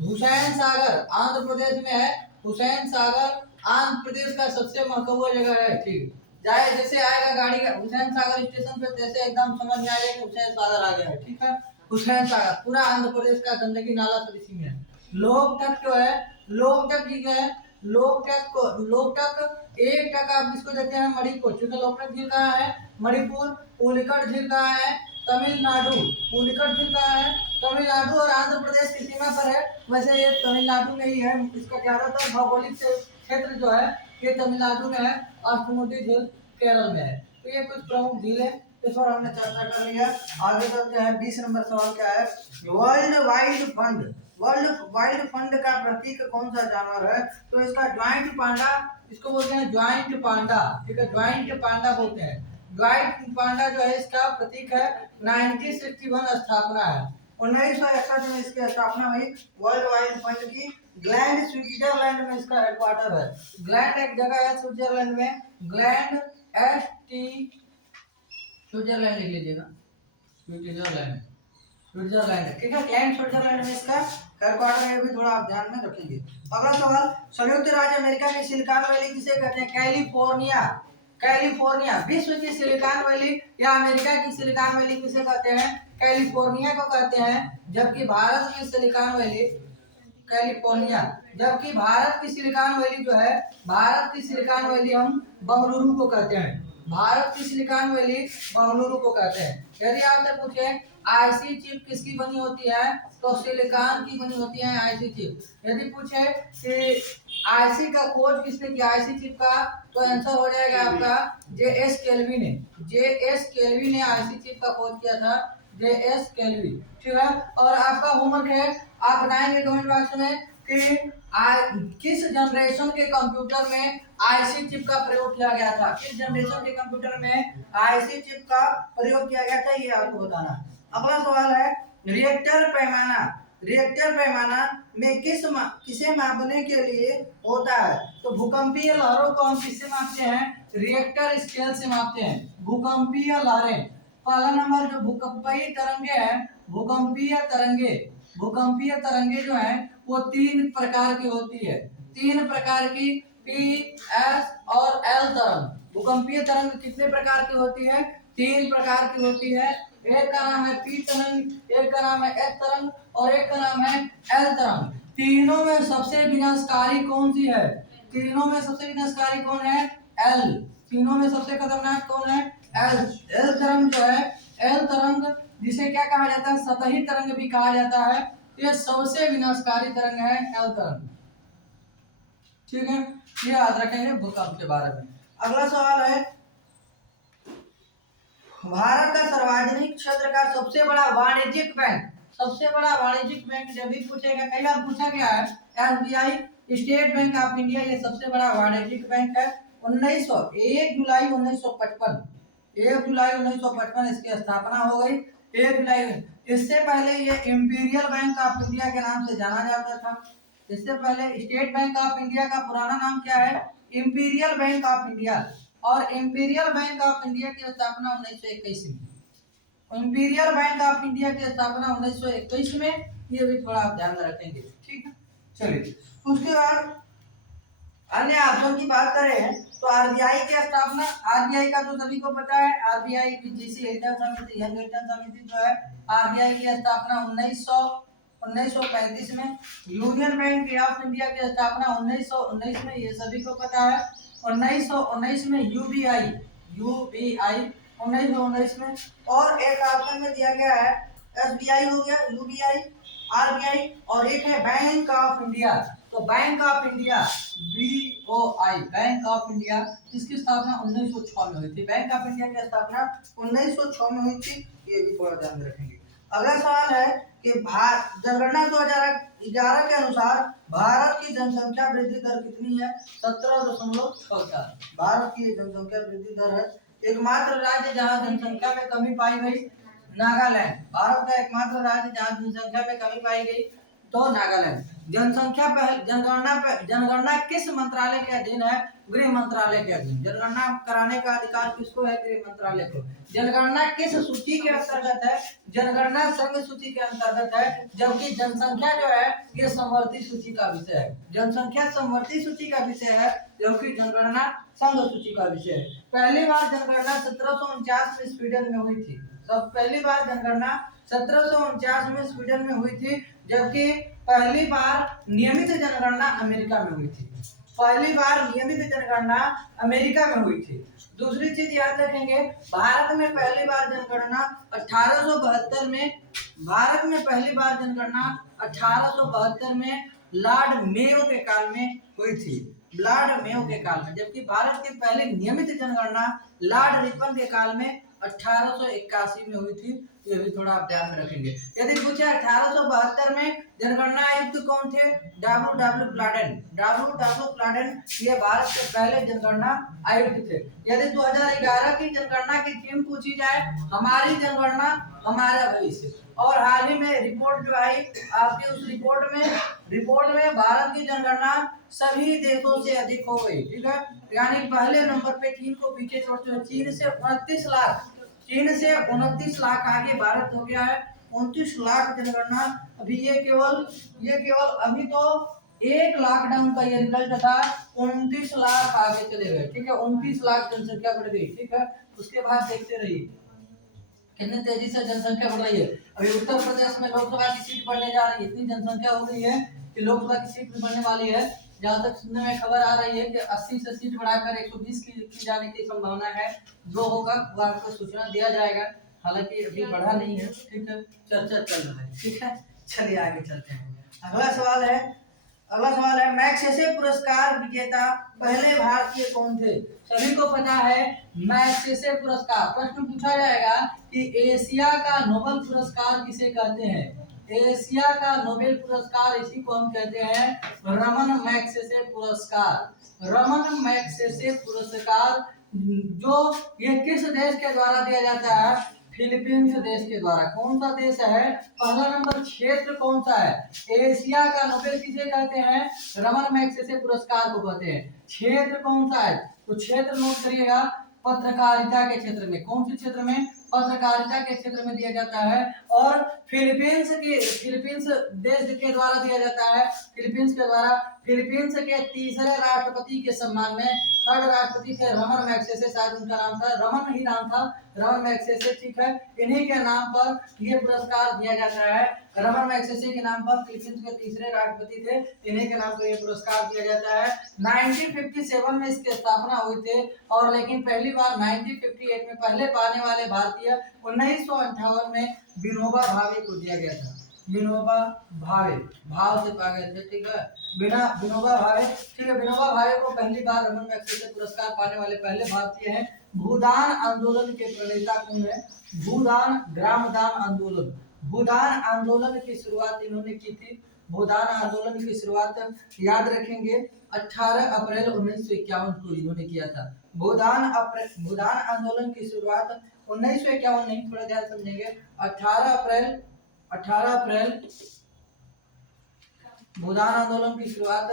हुसैन सागर आंध्र प्रदेश में है। हुसैन सागर आंध्र प्रदेश का सबसे महत्वपूर्ण जगह है। ठीक, जाए जैसे आएगा गाड़ी का हुसैन सागर स्टेशन पे, जैसे एकदम समझ में आएगा कि हुसैन सागर आ गया है। ठीक है, हुसैन सागर पूरा आंध्र प्रदेश का गंदगी नाला सब इसी में है। लोकटक जो है, लोकटक ठीक है, लोकटक को, लोकटक एक टक आप इसको देते हैं मणिपुर, क्योंकि लोकटक झील कहाँ है? मणिपुर। पुलिकट झील कहाँ है? तमिलनाडु। पुलिकट झील कहाँ है? तमिलनाडु और आंध्र प्रदेश की सीमा पर है। वैसे ये तमिलनाडु में ही है, इसका ज्यादातर भौगोलिक क्षेत्र जो है ये तमिलनाडु में है। और समुद्री झील केरल में है। तो ये कुछ प्रमुख झील है, इस पर हमने चर्चा कर लिया। आगे चलते हैं, 20 नंबर सवाल क्या है? World wild fund, world wild fund का प्रतीक कौन सा जानवर है? तो इसका ज्वाइंट पांडा, इसको बोलते हैं ज्वाइंट पांडा। ठीक है, ज्वाइंट पांडा बोलते हैं। ड्वाइट पांडा जो है इसका प्रतीक है। 1961 स्थापना है, 1961 में इसकी स्थापना हुई। वर्ल्ड वाइड फंड की। ग्लैंड स्विट्जरलैंड में इसका हेडक्वार्टर है। ग्लैंड एक जगह है स्विट्जरलैंड में, ग्लैंड ST स्विट्जरलैंड लिख लीजिएगा, स्विट्जरलैंड, स्विट्जरलैंड, ठीक है। ग्लैंड स्विट्जरलैंड में इसका हेडक्वार्टर है, भी थोड़ा आप ध्यान में रखेंगे। अगला सवाल, संयुक्त राज्य अमेरिका की सिलिकॉन वैली किसे कहते हैं? कैलिफोर्निया। कैलिफोर्निया विश्व की सिलिकॉन वैली या अमेरिका की सिलिकॉन वैली किसे कहते हैं? कैलिफोर्निया को कहते हैं। जबकि भारत की सिलिकॉन वैली कैलिफोर्निया, जबकि भारत की सिलिकॉन वैली जो है, भारत की सिलिकॉन वैली हम बंगलुरु को कहते हैं। भारत की सिलिकॉन वैली बंगलुरु को कहते हैं। यदि आपसे पूछे आईसी चिप किसकी बनी होती है, तो सिलिकॉन की बनी होती है आईसी चिप। यदि पूछे कि आईसी का खोज किसने किया, आईसी चिप का, तो आंसर हो जाएगा आपका JS केल्विन ने। JS केल्विन ने आईसी चिप का खोज किया था, JS केल्विन, ठीक है। और आपका होमवर्क है, आप बताएंगे कमेंट बॉक्स में कि किस जनरेशन के कंप्यूटर में आईसी चिप का प्रयोग किया गया था। किस जनरेशन के कंप्यूटर में आईसी चिप का प्रयोग किया गया था, ये आपको बताना। अगला सवाल है, रिएक्टर पैमाना। रिएक्टर पैमाना में किसे मापने के लिए होता है? तो भूकंपीय लहरों को हम किससे मापते हैं? रिएक्टर स्केल से मापते हैं, भूकंपीय लहरें। पहला नंबर जो भूकंपीय तरंगे हैं, भूकंपीय तरंगे, भूकंपीय तरंगे जो है वो 3 प्रकार की होती है। 3 प्रकार की, P, S और L तरंग। भूकंपीय तरंग कितने प्रकार की होती है? 3 प्रकार की होती है। एक का नाम है P तरंग, एक का नाम है S तरंग और एक का नाम है L तरंग। तीनों में सबसे विनाशकारी कौन सी है? तीनों में सबसे विनाशकारी कौन है? L। तीनों में सबसे खतरनाक कौन है? L। L तरंग जो है, L तरंग जिसे क्या कहा जाता है? सतही तरंग भी कहा जाता है। ये सबसे विनाशकारी तरंग है L तरंग, ठीक है। ये याद रखेंगे भूकंप के बारे में। अगला सवाल है, भारत का सार्वजनिक क्षेत्र का सबसे बड़ा वाणिज्यिक बैंक। सबसे बड़ा वाणिज्यिक बैंक जब भी पूछेगा, कई बार पूछा गया है, SBI, state bank of India, ये सबसे बड़ा वाणिज्यिक बैंक है। 1 जुलाई 1955, 1 जुलाई 1955 इसकी स्थापना हो गई। 1 जुलाई। इससे पहले ये इंपीरियल बैंक ऑफ इंडिया के नाम से जाना जाता था। इससे पहले स्टेट बैंक ऑफ इंडिया का पुराना नाम क्या है? Imperial bank of India. और इंपीरियल बैंक ऑफ इंडिया की स्थापना 1921 में। इंपीरियल बैंक ऑफ इंडिया की स्थापना 1921 में, ये भी थोड़ा आप ध्यान में रखेंगे, ठीक है। चलिए, उसके बाद अन्य ऑप्शन की बात करें तो आरबीआई की स्थापना, आरबीआई का तो सभी को पता है, आरबीआई की जीसी हिल्टन समिति, यंग हिल्टन समिति जो है, आरबीआई की स्थापना 1935 में। यूनियन बैंक ऑफ इंडिया की स्थापना 1919 में, ये सभी को पता है। 1919 में यूबीआई 1919 में। और एक ऑप्शन में दिया गया है एसबीआई हो गया, यूबीआई, आरबीआई, और एक है बैंक ऑफ इंडिया। तो bank of India, BOI, bank of India, इसकी स्थापना 1906 में हुई थी। बैंक ऑफ इंडिया की स्थापना 1906 में हुई थी, ये भी थोड़ा ध्यान में रखेंगे। अगला सवाल है कि जनगणना 2011 के अनुसार भारत की जनसंख्या वृद्धि दर कितनी है? 17.64। भारत की जनसंख्या वृद्धि दर है। एकमात्र राज्य जहां जनसंख्या में कमी पाई गई, नागालैंड। भारत का एकमात्र राज्य जहां जनसंख्या में कमी पाई गई, तो नागालैंड। जनगणना किस मंत्रालय के अधीन है? गृह मंत्रालय के अधीन। जनगणना कराने का अधिकार किसको है? गृह मंत्रालय को। जनगणना किस सूची के अंतर्गत है? जनगणना संघ सूची के अंतर्गत है। जबकि जनसंख्या जो है ये समवर्ती सूची का विषय है। जनसंख्या समवर्ती सूची का विषय है, जबकि जनगणना संघ सूची का विषय है। पहली बार जनगणना 1749 में स्वीडन में हुई थी। सब पहली बार जनगणना 1749 में स्वीडन में हुई थी, जबकि पहली बार नियमित जनगणना अमेरिका में हुई थी। पहली बार नियमित जनगणना अमेरिका में हुई थी। दूसरी चीज याद रखेंगे, भारत में पहली बार जनगणना 1872 में, भारत में पहली बार जनगणना 1872 में लॉर्ड मेयो के काल में हुई थी। लॉर्ड मेयो के काल में। जबकि भारत की पहली नियमित जनगणना लॉर्ड रिपन के काल में 1881 में हुई थी। ये भी थोड़ा आप ध्यान में रखेंगे। यदि पूछे 1872 में जनगणना आयुक्त कौन थे? डब्ल्यू प्लाडेन ये भारत के पहले जनगणना आयुक्त थे। यदि 2011 की जनगणना की थीम पूछी जाए, हमारी जनगणना हमारा भविष्य, और हाल ही में रिपोर्ट जो आई आपकी, उस रिपोर्ट में भारत की जनगणना सभी देशों से अधिक हो गई। ठीक है, यानी पहले नंबर पे चीन को पीछे छोड़ते हुए चीन से 29 लाख आगे भारत हो गया है। 29 लाख जनगणना। अभी ये केवल अभी तो एक लॉकडाउन का ये रिजल्ट था, 29 लाख आगे चले गए। ठीक है, 29 लाख जनसंख्या बढ़ गई। ठीक है, उसके बाद देखते रहिए कितनी तेजी से जनसंख्या बढ़ रही है। अभी उत्तर प्रदेश में लोकसभा की सीट बढ़ने जा रही है, इतनी जनसंख्या हो गई है कि लोकसभा की सीट भी बढ़ने वाली है। जहाँ तक सुनने में खबर आ रही है कि 80 से सीट बढ़ाकर 120 की जाने की संभावना है। जो होगा वो आपको सूचना दिया जाएगा, हालांकि अभी बढ़ा नहीं है। ठीक है, चर्चा चल रहा है। ठीक है, चलिए आगे चलते हैं। अगला सवाल है मैग्सेसे पुरस्कार विजेता पहले भारतीय कौन थे? सभी को पता है मैग्सेसे पुरस्कार। प्रश्न पूछा जाएगा कि एशिया का नोबेल पुरस्कार किसे कहते हैं? एशिया का नोबेल पुरस्कार इसी को हम कहते हैं रमन मैग्सेसे पुरस्कार। रमन मैग्सेसे पुरस्कार जो ये किस देश के द्वारा दिया जाता है? फिलीपींस देश के द्वारा। कौन सा देश है? पहला नंबर क्षेत्र कौन सा है? एशिया का नोबेल किसे कहते हैं? रमन मैग्सेसे पुरस्कार को कहते हैं। क्षेत्र कौन सा है? तो क्षेत्र नोट करिएगा, पत्रकारिता के क्षेत्र में। कौन से क्षेत्र में? पत्रकारिता के क्षेत्र में दिया जाता है। और फिलीपींस देश के द्वारा दिया जाता है। फिलीपींस के तीसरे राष्ट्रपति के सम्मान में, थर्ड राष्ट्रपति थे रमन मैग्सेसे, शायद उनका नाम था रमन ही नाम था, रमन मैग्सेसे। ठीक है, इन्हीं के नाम पर यह पुरस्कार दिया जाता है। रमन मैग्सेसे के नाम पर फिलीपींस के तीसरे राष्ट्रपति थे, इन्हीं के नाम पर यह पुरस्कार दिया जाता है। 1957 में इसकी स्थापना हुई थी, और लेकिन पहली बार 1958 में पहले पाने वाले भारतीय 1958 में विनोबा भावे को दिया गया था। विनोबा भावे, भाव से पा गए थे। ठीक है, विनोबा भावे। ठीक है, विनोबा भावे को पहली बार रमन मैग्सेसे पुरस्कार पाने वाले पहले भारतीय हैं। भूदान आंदोलन के प्रणेता कौन है? भूदान आंदोलन की शुरुआत इन्होंने की थी। भूदान आंदोलन की शुरुआत याद रखेंगे 18 अप्रैल 1951 को इन्होंने किया था। भूदान आंदोलन की शुरुआत 1951 नहीं, थोड़ा ध्यान समझेंगे, 18 अप्रैल भूदान आंदोलन की शुरुआत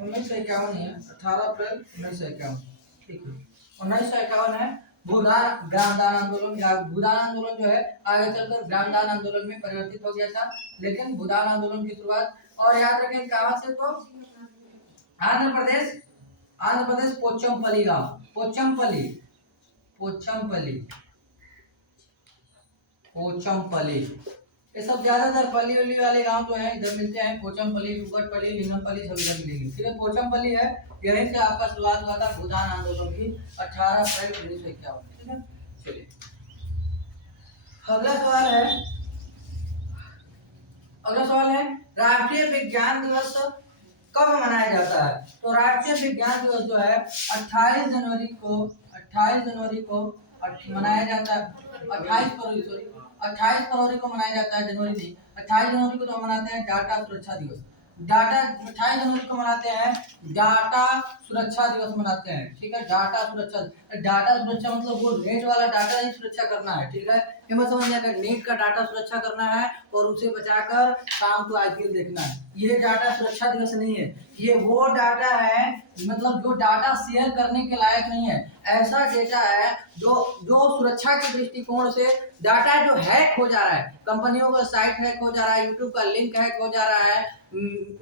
1951 है, 18 अप्रैल 1951। ठीक है, 1951 है। भूदान ग्रामदान आंदोलन, या भूदान आंदोलन जो है आगे चलकर ग्रामदान आंदोलन में परिवर्तित हो गया था, लेकिन भूदान आंदोलन की शुरुआत, और याद रखें कहां से? तो आंध्र प्रदेश पोचमपल्ली गांव, पोचमपल्ली। ये सब ज्यादातर पल्ली उल्ली वाले गांव जो है इधर मिलते हैं। पोचमपल्ली, कुकटपल्ली, लिंगमपल्ली सब इधर मिलेंगे। ठीक है, पोचमपल्ली है, यहीं से आपका शुरुआत हुआ था भूदान आंदोलन की 18 अप्रैल 1951। ठीक है, चलिए अगला सवाल है राष्ट्रीय विज्ञान दिवस कब मनाया जाता है? तो राष्ट्रीय विज्ञान दिवस जो है 28 जनवरी को मनाया जाता है। 28 फरवरी को मनाया जाता है, जनवरी नहीं। 28 जनवरी को तो मनाते हैं डाटा सुरक्षा दिवस। 28 जनवरी को मनाते हैं डाटा सुरक्षा दिवस मनाते हैं। ठीक है, डाटा सुरक्षा मतलब वो नेट वाला डाटा ही सुरक्षा करना है। ठीक है, ये मत समझिए कि नेट का डाटा सुरक्षा करना है और उसे बचाकर शाम को आईपीएल देखना है, ये डाटा सुरक्षा दिवस नहीं है। ये वो डाटा है, मतलब जो डाटा शेयर करने के लायक नहीं है। ऐसा डेटा है जो सुरक्षा के दृष्टिकोण से डाटा जो हैक हो जा रहा है, कंपनियों का साइट हैक हो जा रहा है, यूट्यूब का लिंक हैक हो जा रहा है।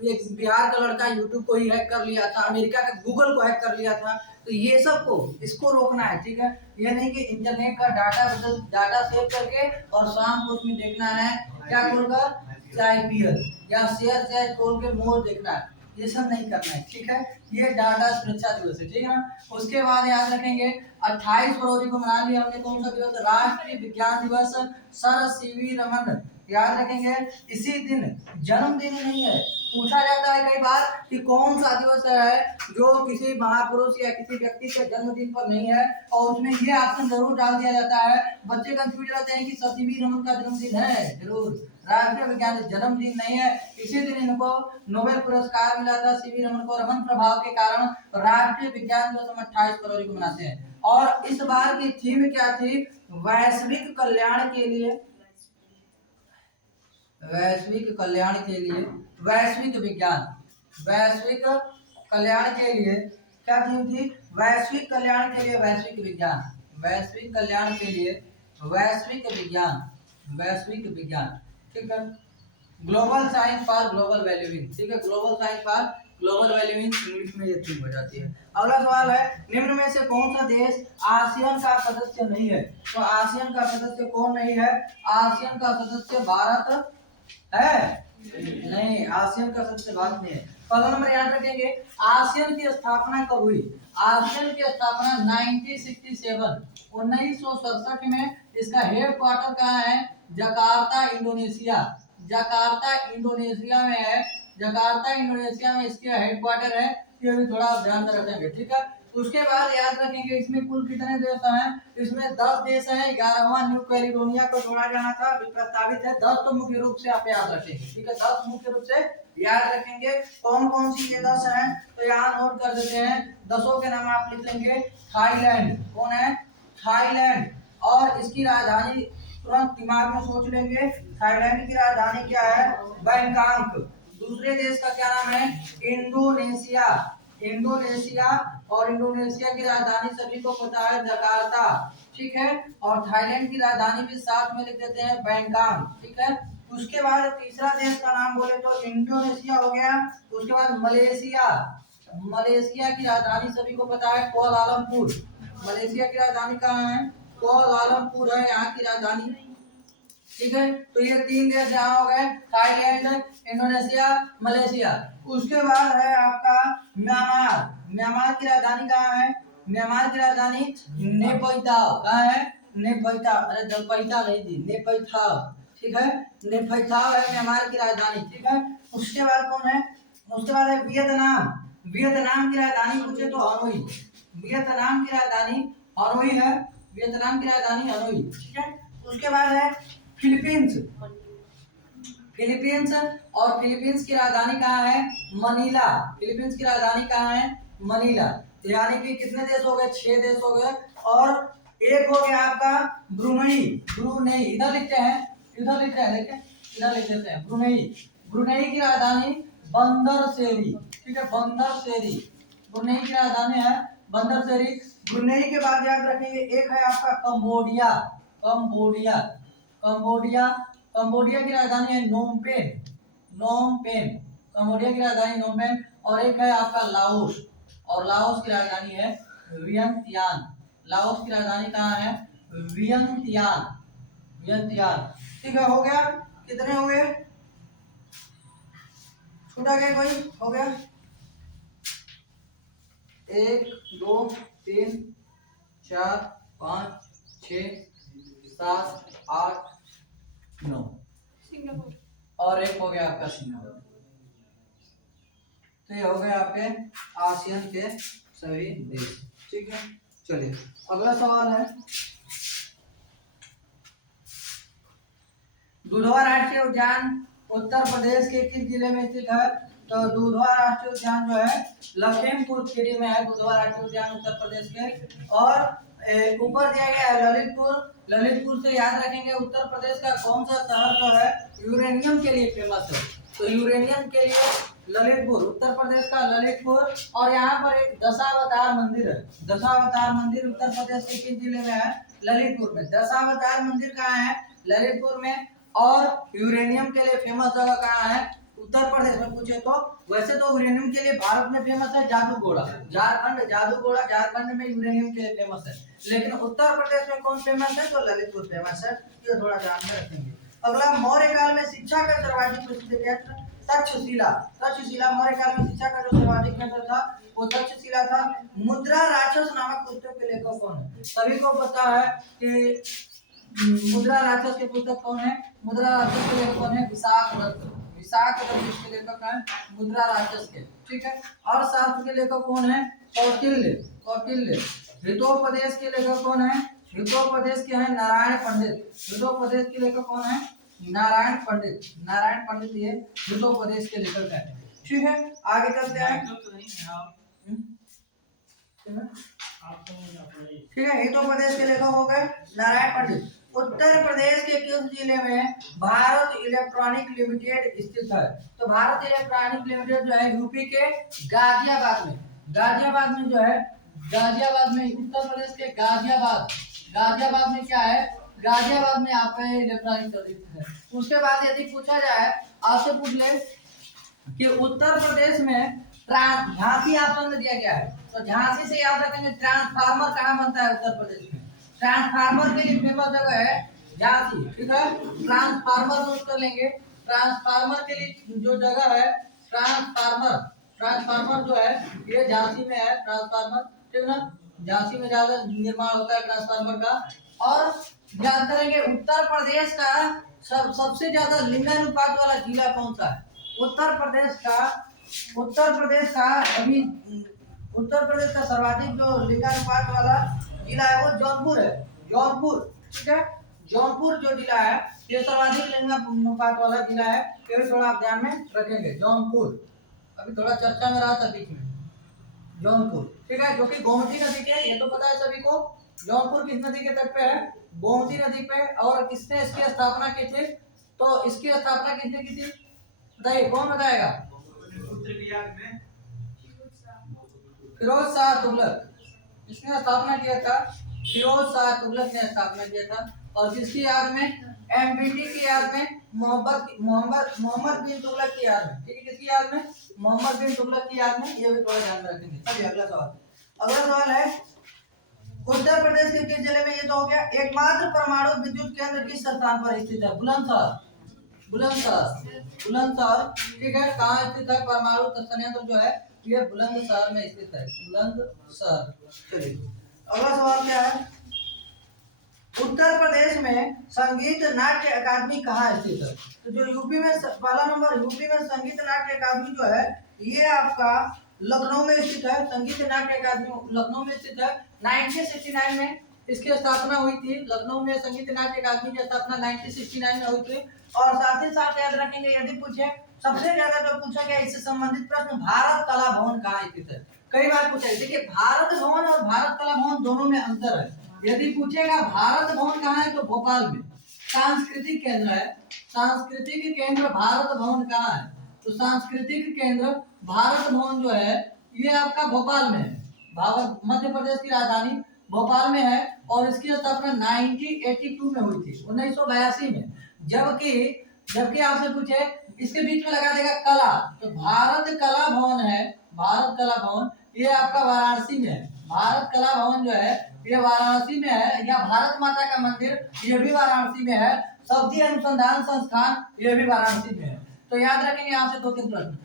एक बिहार का लड़का यूट्यूब को ही हैक कर लिया था, अमेरिका का गूगल को हैक कर लिया था। तो ये सब इसको रोकना है। ठीक है, ये नहीं कि इंटरनेट का डाटा सेव करके और शाम को उसमें देखना है क्या खोलकर, आईपीएल या शेयर खोल के मोर देखना है, ये सब नहीं करना है। ठीक है, ये डाटा सुरक्षा दिवस है। ठीक है ना, उसके बाद याद रखेंगे 28 फरवरी को मना लिया हमने कौन सा दिवस? राष्ट्रीय विज्ञान दिवस। सर सीवी रमन याद रखेंगे इसी दिन, जन्मदिन नहीं है। पूछा जाता है कई बार कि कौन सा दिवस है जो किसी महापुरुष या किसी व्यक्ति के जन्मदिन पर नहीं है, और उसमें ये ऑप्शन जरूर डाल दिया जाता है। बच्चे कंफ्यूज रहते हैं कि सीवी रमन का जन्मदिन है, जरूर राष्ट्रीय विज्ञान जन्मदिन नहीं है। इसी दिन इनको नोबेल पुरस्कार मिला था सीवी रमन को, रमन प्रभाव के कारण राष्ट्रीय विज्ञान दिवस हम 28 फरवरी को मनाते हैं। और इस बार की थीम क्या थी? वैश्विक कल्याण के लिए, वैश्विक कल्याण के लिए वैश्विक विज्ञान, वैश्विक कल्याण के लिए क्या थीम थी? वैश्विक कल्याण के लिए वैश्विक विज्ञान, वैश्विक कल्याण के लिए वैश्विक विज्ञान, वैश्विक विज्ञान, ठीक है। Global science for global valuing, ठीक है, global science for global valuing English में ये थीम हो जाती है। अगला सवाल है, निम्न में से कौन सा देश आसियान का सदस्य नहीं है? तो आसियान का सदस्य कौन नहीं है? आसियान का सदस्य भारत है? नहीं, आसियान का सदस्य भारत नहीं है। पहला नंबर याद रखेंगे, आसियान की स्थापना कब हुई? आसियान की स्थापना 1967 में। इसका हेड क्वार्टर कहाँ है? Jakarta, Indonesia. जकार्ता इंडोनेशिया में है, जकार्ता इंडोनेशिया में इसके हेड क्वार्टर है। ये भी थोड़ा ध्यान में रखेंगे, ठीक है। उसके बाद याद रखेंगे इसमें कुल कितने देश हैं? इसमें 10 देश हैं। 11वां न्यू कैलिडोनिया को जोड़ा जाना था, प्रस्तावित है। 10 तो मुख्य रूप से आप याद रखेंगे, ठीक है, 10 मुख्य रूप से याद रखेंगे। कौन कौन सी ये 10 हैं तो यहाँ नोट कर देते हैं। 10 के नाम आप लिख लेंगे। थाईलैंड, कौन है? थाईलैंड। और इसकी राजधानी तुरंत दिमाग में सोच लेंगे, थाईलैंड की राजधानी क्या है? बैंकॉक। दूसरे देश का क्या नाम है? Indonesia, Indonesia. और इंडोनेशिया की राजधानी सभी को पता है, जकार्ता, ठीक है। और थाईलैंड की राजधानी भी साथ में लिख देते हैं, बैंकॉक, ठीक है। उसके बाद तीसरा देश का नाम बोले तो इंडोनेशिया हो गया। उसके बाद मलेशिया, मलेशिया की राजधानी सभी को पता है, कुआलालंपुर। मलेशिया की राजधानी कहाँ है? कुआलालंपुर है यहाँ की राजधानी, ठीक है। तो ये 3 देश यहाँ हो गए, थाईलैंड, इंडोनेशिया, मलेशिया। उसके बाद है आपका म्यांमार। म्यांमार की राजधानी कहाँ है? म्यांमार की राजधानी नेपथाव। कहाँ है? नेपथाव, अरे जलपैठा नहीं थी, नेपथाव, ठीक है। नेपथाव है म्यांमार की राजधानी, ठीक है। उसके बाद कौन है? उसके बाद है वियतनाम। वियतनाम की राजधानी पूछे तो हनोई। वियतनाम की राजधानी हनोई है, वियतनाम की राजधानी हनोई, ठीक है। उसके बाद है फिलीपींस। फिलीपींस, और फिलीपींस की राजधानी कहाँ है? मनीला। फिलीपींस की राजधानी कहाँ है? मनीला। यानी कि कितने देश हो गए? 6 देश हो गए। और एक हो गया आपका ब्रुनई। ब्रुनई इधर लिखते हैं, इधर लिखते हैं, देखिए इधर लिख देते हैं, ब्रुनई। ब्रुनई की राजधानी बंदरसेरी, ठीक है, बंदरसेरी। ब्रुनई की राजधानी है बंदरसेरी। ब्रुनई के बाद याद रखेंगे एक है आपका कंबोडिया। कंबोडिया, कंबोडिया, कंबोडिया की राजधानी है नोमपेन, नोमपेन। कंबोडिया की राजधानी नोमपेन। और एक है आपका लाओस, और लाओस की राजधानी है वियंतियान। लाओस की राजधानी कहाँ है? वियंतियान, वियंतियान, ठीक है। हो गया, कितने हो गए? छूटा गया कोई? हो गया 1 2 3 4 5 6 7 8 9, सिंगापुर, और एक हो गया आपका सिंगापुर। तो ये हो गए आपके आसियान के सभी देश, ठीक है। चलिए अगला सवाल है, दुधवा राष्ट्रीय उद्यान उत्तर प्रदेश के किस जिले में स्थित है? तो दुधवा राष्ट्रीय उद्यान जो है लखीमपुर खीरी में है। दुधवा राष्ट्रीय उद्यान उत्तर प्रदेश के। और ऊपर दिया गया है ललितपुर। ललितपुर से याद रखेंगे उत्तर प्रदेश का कौन सा शहर जो है यूरेनियम के लिए फेमस है? तो यूरेनियम के लिए ललितपुर, उत्तर प्रदेश का ललितपुर। और यहाँ पर एक दशावतार मंदिर है। दशावतार मंदिर उत्तर प्रदेश के किस जिले में है? ललितपुर में। दशावतार मंदिर कहाँ है? ललितपुर में। और यूरेनियम के लिए फेमस जगह कहाँ है? उत्तर प्रदेश में। पूछे तो वैसे तो यूरेनियम के लिए भारत में फेमस है जादूगोड़ा, झारखंड, जादूगोड़ा झारखंड में यूरेनियम के लिए फेमस है। लेकिन उत्तर प्रदेश में कौन फेमस है? तो ललितपुर फेमस है। ये थोड़ा ध्यान में रखेंगे। अगला, मौर्य काल में शिक्षा का सर्वाधिक प्रसिद्ध केंद्र तक्षशिला। तक्षशिला मौर्य काल में शिक्षा का जो सर्वाधिक केंद्र था वो तक्षशिला था। मुद्रा राक्षस नामक पुस्तक के लेखक कौन है? सभी को पता है कि मुद्रा राक्षस के पुस्तक कौन है? मुद्रा राक्षस के लेखक कौन है? विशाख दत्त। विशाख दत्त इसके लेखक है मुद्रा राक्षस के, ठीक है। अर्थशास्त्र के लेखक कौन है? कौटिल्य। कौटिल्य। हितोपदेश के लेखक कौन है? हितोपदेश के हैं नारायण पंडित। हितोपदेश के लेखक कौन है? नारायण पंडित। नारायण पंडित ये हितोपदेश के लेखक है, ठीक है। आगे चलते हैं, ठीक है। हितोपदेश के लेखक हो गए नारायण पंडित। उत्तर प्रदेश के किस जिले में भारत इलेक्ट्रॉनिक लिमिटेड स्थित है? तो भारत इलेक्ट्रॉनिक लिमिटेड जो है यूपी के गाजियाबाद में, गाजियाबाद में जो है, गाजियाबाद में, उत्तर प्रदेश के गाजियाबाद, गाजियाबाद में क्या है? गाजियाबाद में आपका इलेक्ट्रॉनिक सर्विस है। उसके बाद यदि पूछा जाए, आपसे पूछ ले कि उत्तर प्रदेश में झांसी ऑप्शन में दिया गया है, तो झांसी से याद रखेंगे ट्रांसफार्मर कहाँ बनता है उत्तर प्रदेश में? ट्रांसफार्मर के लिए फेमस जगह है झांसी, ठीक है। ट्रांसफार्मर नोट कर लेंगे। ट्रांसफार्मर के लिए जो जगह है, ट्रांसफार्मर, ट्रांसफार्मर जो है ये झांसी में है। ट्रांसफार्मर, ठीक ना, झांसी में ज्यादा निर्माण होता है ट्रांसफार्मर का। और याद करेंगे उत्तर प्रदेश का सबसे ज्यादा लिंगानुपात वाला जिला कौन सा है? उत्तर प्रदेश का अभी उत्तर प्रदेश का सर्वाधिक जो लिंगानुपात वाला जिला है वो जौनपुर है। जौनपुर, ठीक है। जौनपुर जो जिला है ये सर्वाधिक लिंगानुपात वाला जिला है, ये भी थोड़ा आप ध्यान में रखेंगे। जौनपुर अभी थोड़ा चर्चा में रहा था बीच में, जौनपुर, ठीक है, जो कि गोमती नदी के, ये तो पता है सभी को। जौनपुर किस नदी के तट पे है? गोमती नदी पे। और किसने इसकी स्थापना की थी? तो इसकी स्थापना किसने की थी बताइए, कौन बताएगा? फिरोज शाह तुगलक। इसने स्थापना किया था, फिरोज शाह तुगलक ने स्थापना किया था। और किसकी याद में? एमबीटी की याद में, मोहम्मद बिन तुगलक की याद में, ठीक है। किसकी याद में? मोहम्मद बिन तुगलक की याद में। ये भी थोड़ा ध्यान में रखेंगे। चलिए अगला सवाल। अगला सवाल है उत्तर प्रदेश के किस जिले में, ये तो हो गया। एकमात्र परमाणु विद्युत केंद्र किस स्थान पर स्थित है? बुलंदशहर। बुलंदशहर, बुलंदशहर, ठीक है। कहाँ स्थित है परमाणु संयंत्र जो है? ये बुलंदशहर में स्थित है, बुलंदशहर। चलिए अगला सवाल क्या है? उत्तर प्रदेश में संगीत नाट्य अकादमी कहाँ स्थित है? तो जो यूपी में पहला नंबर, यूपी में संगीत नाट्य अकादमी जो है ये आपका लखनऊ में स्थित है। संगीत नाट्य अकादमी लखनऊ में स्थित है। 1969 में इसकी स्थापना हुई थी। लखनऊ में संगीत नाट्य अकादमी की स्थापना 1969 में हुई थी। और साथ ही साथ याद रखेंगे, यदि पूछे सबसे ज्यादा जो पूछा गया इससे संबंधित प्रश्न, भारत कला भवन कहाँ स्थित है? कई बार पूछा। देखिए भारत भवन और भारत कला भवन दोनों में अंतर है। यदि पूछेगा भारत भवन कहाँ है तो भोपाल में। सांस्कृतिक केंद्र है, सांस्कृतिक केंद्र भारत भवन कहाँ है? तो सांस्कृतिक केंद्र भारत भवन जो है ये आपका भोपाल में है। मध्य प्रदेश की राजधानी भोपाल में है। और इसकी स्थापना 1982 में हुई थी, 1982 में। जबकि आपसे पूछे, इसके बीच में लगा देगा कला, तो भारत कला भवन है, भारत कला भवन ये आपका वाराणसी में है। भारत कला भवन जो है ये वाराणसी में है। या भारत माता का मंदिर ये भी वाराणसी में है। सब्जी अनुसंधान संस्थान ये भी वाराणसी में है। तो याद रखेंगे यहाँ से 2-3 प्रश्न।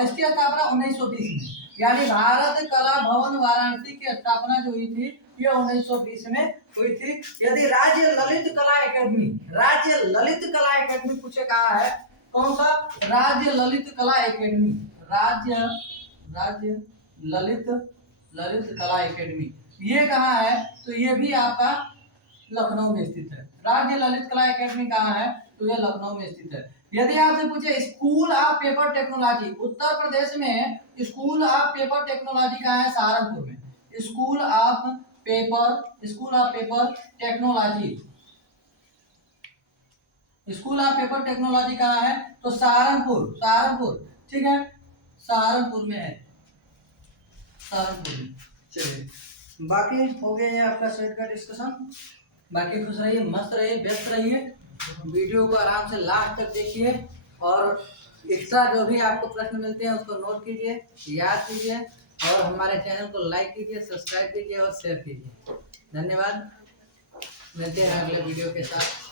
इसकी स्थापना 1920 में, यानी भारत कला भवन वाराणसी की स्थापना जो हुई थी ये 1920 में हुई थी। यदि राज्य ललित कला एकेडमी, राज्य ललित कला एकेडमी पूछे कहाँ है? कौन सा? राज्य ललित कला एकेडमी, राज्य ललित कला एकेडमी ये कहाँ है? तो ये भी आपका लखनऊ में स्थित है। राज्य ललित कला एकेडमी कहाँ है? तो ये लखनऊ में स्थित है। यदि आपसे पूछे school of paper technology, Uttar Pradesh में स्कूल ऑफ पेपर टेक्नोलॉजी कहाँ है? सहारनपुर में। School of paper technology, school of paper technology कहाँ है? तो सहारनपुर, ठीक है, सहारनपुर में है, सहारनपुर में। चलिए बाकी हो गया ये आपका सेट का डिस्कशन। बाकी खुश रहिए, मस्त रहिए, व्यस्त रहिए। वीडियो को आराम से लास्ट तक देखिए और एक्स्ट्रा जो भी आपको प्रश्न मिलते हैं उसको नोट कीजिए, याद कीजिए और हमारे चैनल को लाइक कीजिए, सब्सक्राइब कीजिए और शेयर कीजिए। धन्यवाद, मिलते हैं अगले वीडियो के साथ।